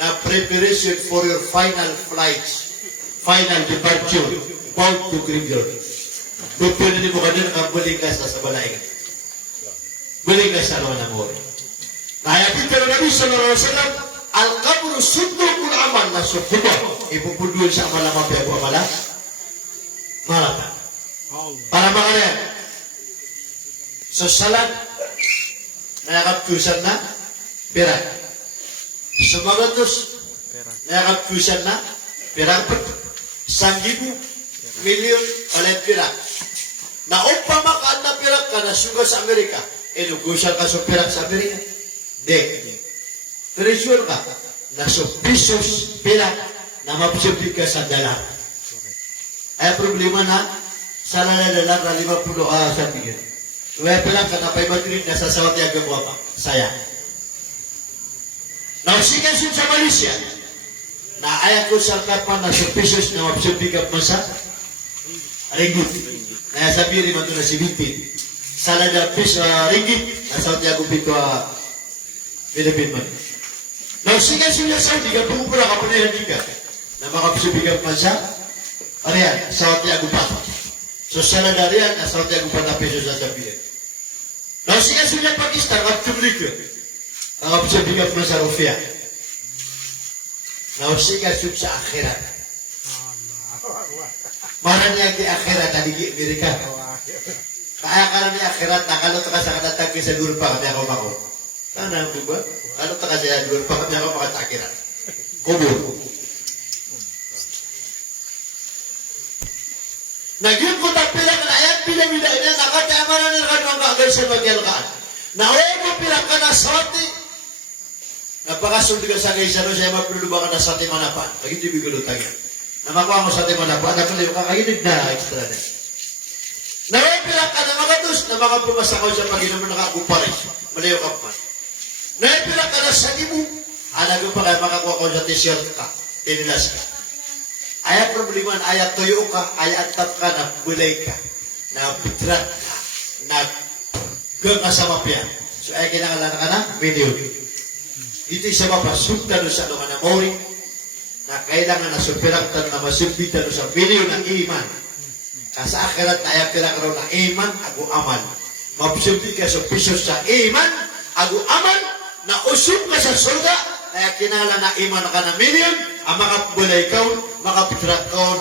Na preparation for your final flights, final departure, bound to graveyard. Kung pwede mo ka din, nakabalik ka sa balay ka. Balik ka sa naman ng orin. Nahayakin pero Nabi sallallahu alaihi wasallam, al-qabru sundukul amal na sukuba. Ipupunduin sa amal na mabiyago amala. Malatan. Para makalayan. So salat, nakakaptusan na, pera. Sumagatos, nakakaptusan na, pirang 1,000 milyon palit pirak. Na upamakaan na pirak ka na suga sa Amerika, inugusan ka sa pirak sa Amerika. Dek. Presyon ka, na sa pesos pirak na mapsipig ka sa dalar. Ay problema na, sa dalar na 50 sa tigil. Kaya pirak ka na 500 na sasawat yung gawa pa. Sayang. Nausikan siya sa Malaysia, na ayaw ko sa kapan na sa pesos na mapsipikap mo sa ringgit. Kaya sabi rin man ito na si Bintin. Salada peso ringgit, na Saudi Agupito Philippine man. Nausikan siya sa Saudi, kaya pumupula ka pa na yung liga, na makapsipikap mo sa Saudi Agupito. So salada riyan, na Saudi Agupito peso sa sabihin. Nausikan siya Pakistan, kapsipikap. Ang sabigat mo sa Rufia. Nausikan siya sa akhirat. Maran niya ki akhirat, naligi Amerika. Kaya ka na ni akhirat, nakalot ka sa kanatag sa durpa, kami ako mako. Tanang ko ba? Kalot ka sa durpa, kami ako makatakirat. Kubur. Nagyan ko tapilang na ayat bilang-bilang niya, nakatayamanan na kanong kagay sa magyalkaan. Naway mo pilang ka na sati, napakasunod ka sa kaysa no, siya mapulubak ka na sa ating manapan. Lagi ito bigulutang yan. Namakuha mo sa ating manapan, napalayo ka kainid na extra na. Naipilak ka na magatos, na makapumasa ko sa Panginoon na nakakuparis. Malayo ka pa. Naipilak ka na sa ibo, alam ko pa kaya makakuha ko sa t-shirt ka, tinilas ka. Ayat problema, ayat toyo ka, ayat tap ka, na bulay ka, na pitrat ka, na Kung kasama piya. So ay kinakalan ka na, million. Ito isa mapasunta doon sa mga namori na kailangan na supiraktan na masimbitan doon sa million ng iman. Sa akhirat na ayaw pinakaroon ng iman, ago aman. Mapasimbi ka sa pisos sa iman, ago aman, na usap ka sa surga, kaya kinala na iman ka na million, ang makapulay kaon, makapitrak kaon,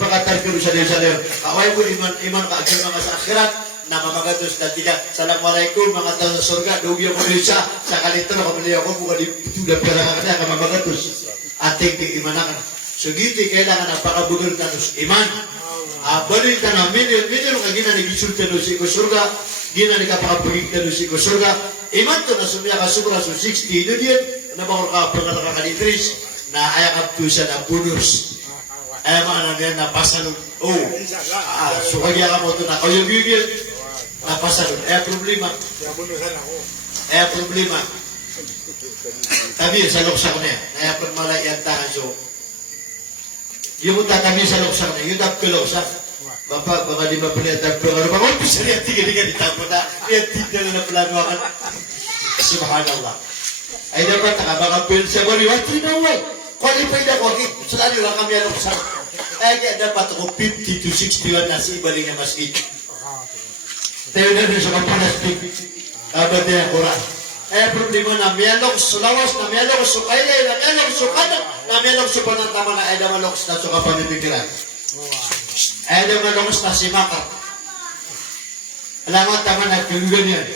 pakatarkaro sa Jerusalem. Kaway ko iman ka, agin mga sa akhirat, na mamagatos na tiga. Assalamualaikum, mga tao sa surga, dugyo ko rin siya, sa kalito na kamali ako, buka di tulang pera ka kanya, kamamagatos. Ating di iman na ka. So giti, kailangan na pakabugar ka nos iman. Balik ka na million, ka gina nagisulta no si ko surga, gina nagkapakapagig ka no si ko surga. Iman to na sumya ka surga so 60 do diyan, na bakor ka pangalaka ka litris, na ayakap to siya na bonus. Ay mga na na pasalun. Oh, so kaya ka mo to na kayo gigil, na pasalun. Problema. Problema. Kami sa loksa ko na yan, na pagmalayantahan so, yung tatami sa loksa na, yung tap ko loksa. Bapak, baka di ba pala tap ko, ano ba? Kung bisa niya, tiga-tiga di tapo na, niya tignan na planuakan. Subhanallah. Ay dapat, baka pil siya mo, wati na way. Qualified ako, saan yung kami ang loksa. Ay kaya dapat ako 50 to 61 na si ibaling na maskit. Tayo na rin sa kapanastik. Abad niya, kurang. Kaya problema na miyalok sulawas, na miyalok sukailay, na miyalok sukanak, na miyalok supanantama na edamalok na sukapanipikiran. Edamalok na simakar. Alam mo, tama na, kung yan.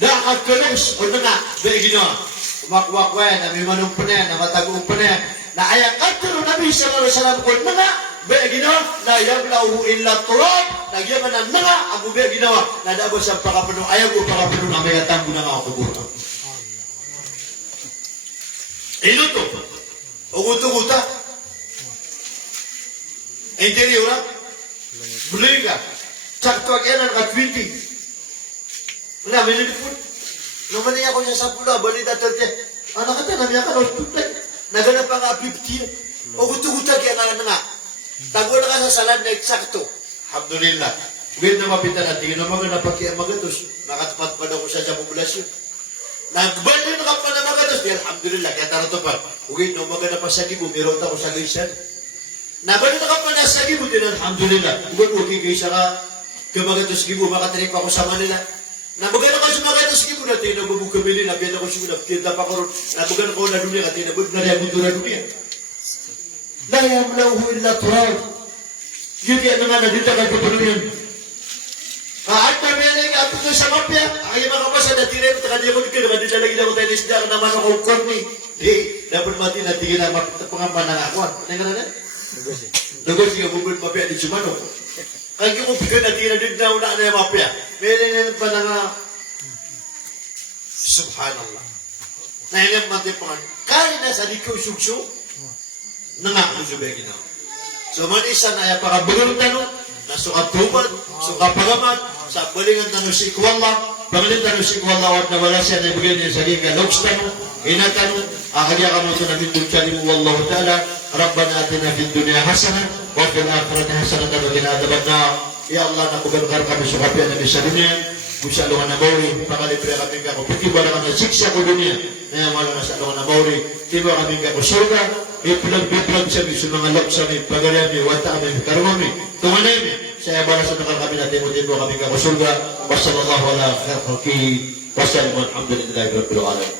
Dakag kalos, o na nga, begino, umakwakwen, na may manong pa na yan, na matagong pa na yan, na ayang katuro na bisa nga salam ko na nga, begino, na yaglaw illa turab, nagyaman ng nga, ang ube ginawa, nadabot sa pakapuno, ayaw ko pakapuno na may atambo na nga ako kubura. Iluto, uguto-guta, interior, beli ka, sakto agyanan ka 20. Wala, may nilipun. Naman niya ako niya sa pula, balita 30. Anak ka na, niya ka na, naganap pa nga 50. Uguto-guta kaya nga. Tago na ka sa salad na eksakto. Alhamdulillah. Huwag na mapita natin. Yung mga napakiamagatos, nakatapat pa na ko sa populasyon. Nagbalo na ka pa na magatos. Alhamdulillah. Kaya tarato pa. Huwag na umaga na pa sa gibo. Meron ako sa gaysan. Nabalo na ka pa na sa gibo. Alhamdulillah. Huwag gaysa ka. Kamagatos gibo. Makatarik pa ako sa Manila. Nabagan ako sa magatos gibo natin. Nabubog kamili. Nabiyan ako siya. Nakita pa ko ron. Nabagan ako na dunia. Kaya nabubog na rin na dunia. La yamlahu illa turab. Yun yan nga nadita ka pupuno yun. At mamaya nga ato sa mapya. Ay mga kapasa na tirin. Takadi ako dito. Nakadita lagi na ako tayo nisda. Naman ako korni. Di. Dapat mati na tingin na pangaman ng ako. Ano nga na? Lugos yung bubul mapya di sumano. Kaya kung pika na tingin na din na una na yung mapya. Meron na pa na nga. Subhanallah. Nahilang mati pangan. Kaya na sa likaw sugso. Nangako sa begina. So man isa na ya para bulong tanong na sukatuban, sukapagaman sa balingan tanong si Kuwala, balingan tanong si Kuwala at nawala siya na ibigay niya sa liga loks tanong, inatanong, akadya ka mo ito na bintong chalim wallahu ta'ala, Rabbana atina fid dunya hasanah wa fil akhirati hasanah wa qina adzaban nar. Ya Allah, nakubarkar kami sukapian nabi sa dunia. Kusa luan na bauri, pakalibre kami ka ko. Piti ba naman na siksa ko dunia. Ngayon malo na sa luan na bauri. Tiba kami ka ko surga. Iplag-biplag siya sa mga laksa ni pagarami, wata kami, karumami. Tumanay mi. Saya bala sa nakal kami natin mo din mo kami ka ko surga. Wasallallahu ala khair khalqi. Wassalamu alhamdulillahi rabbil alamin.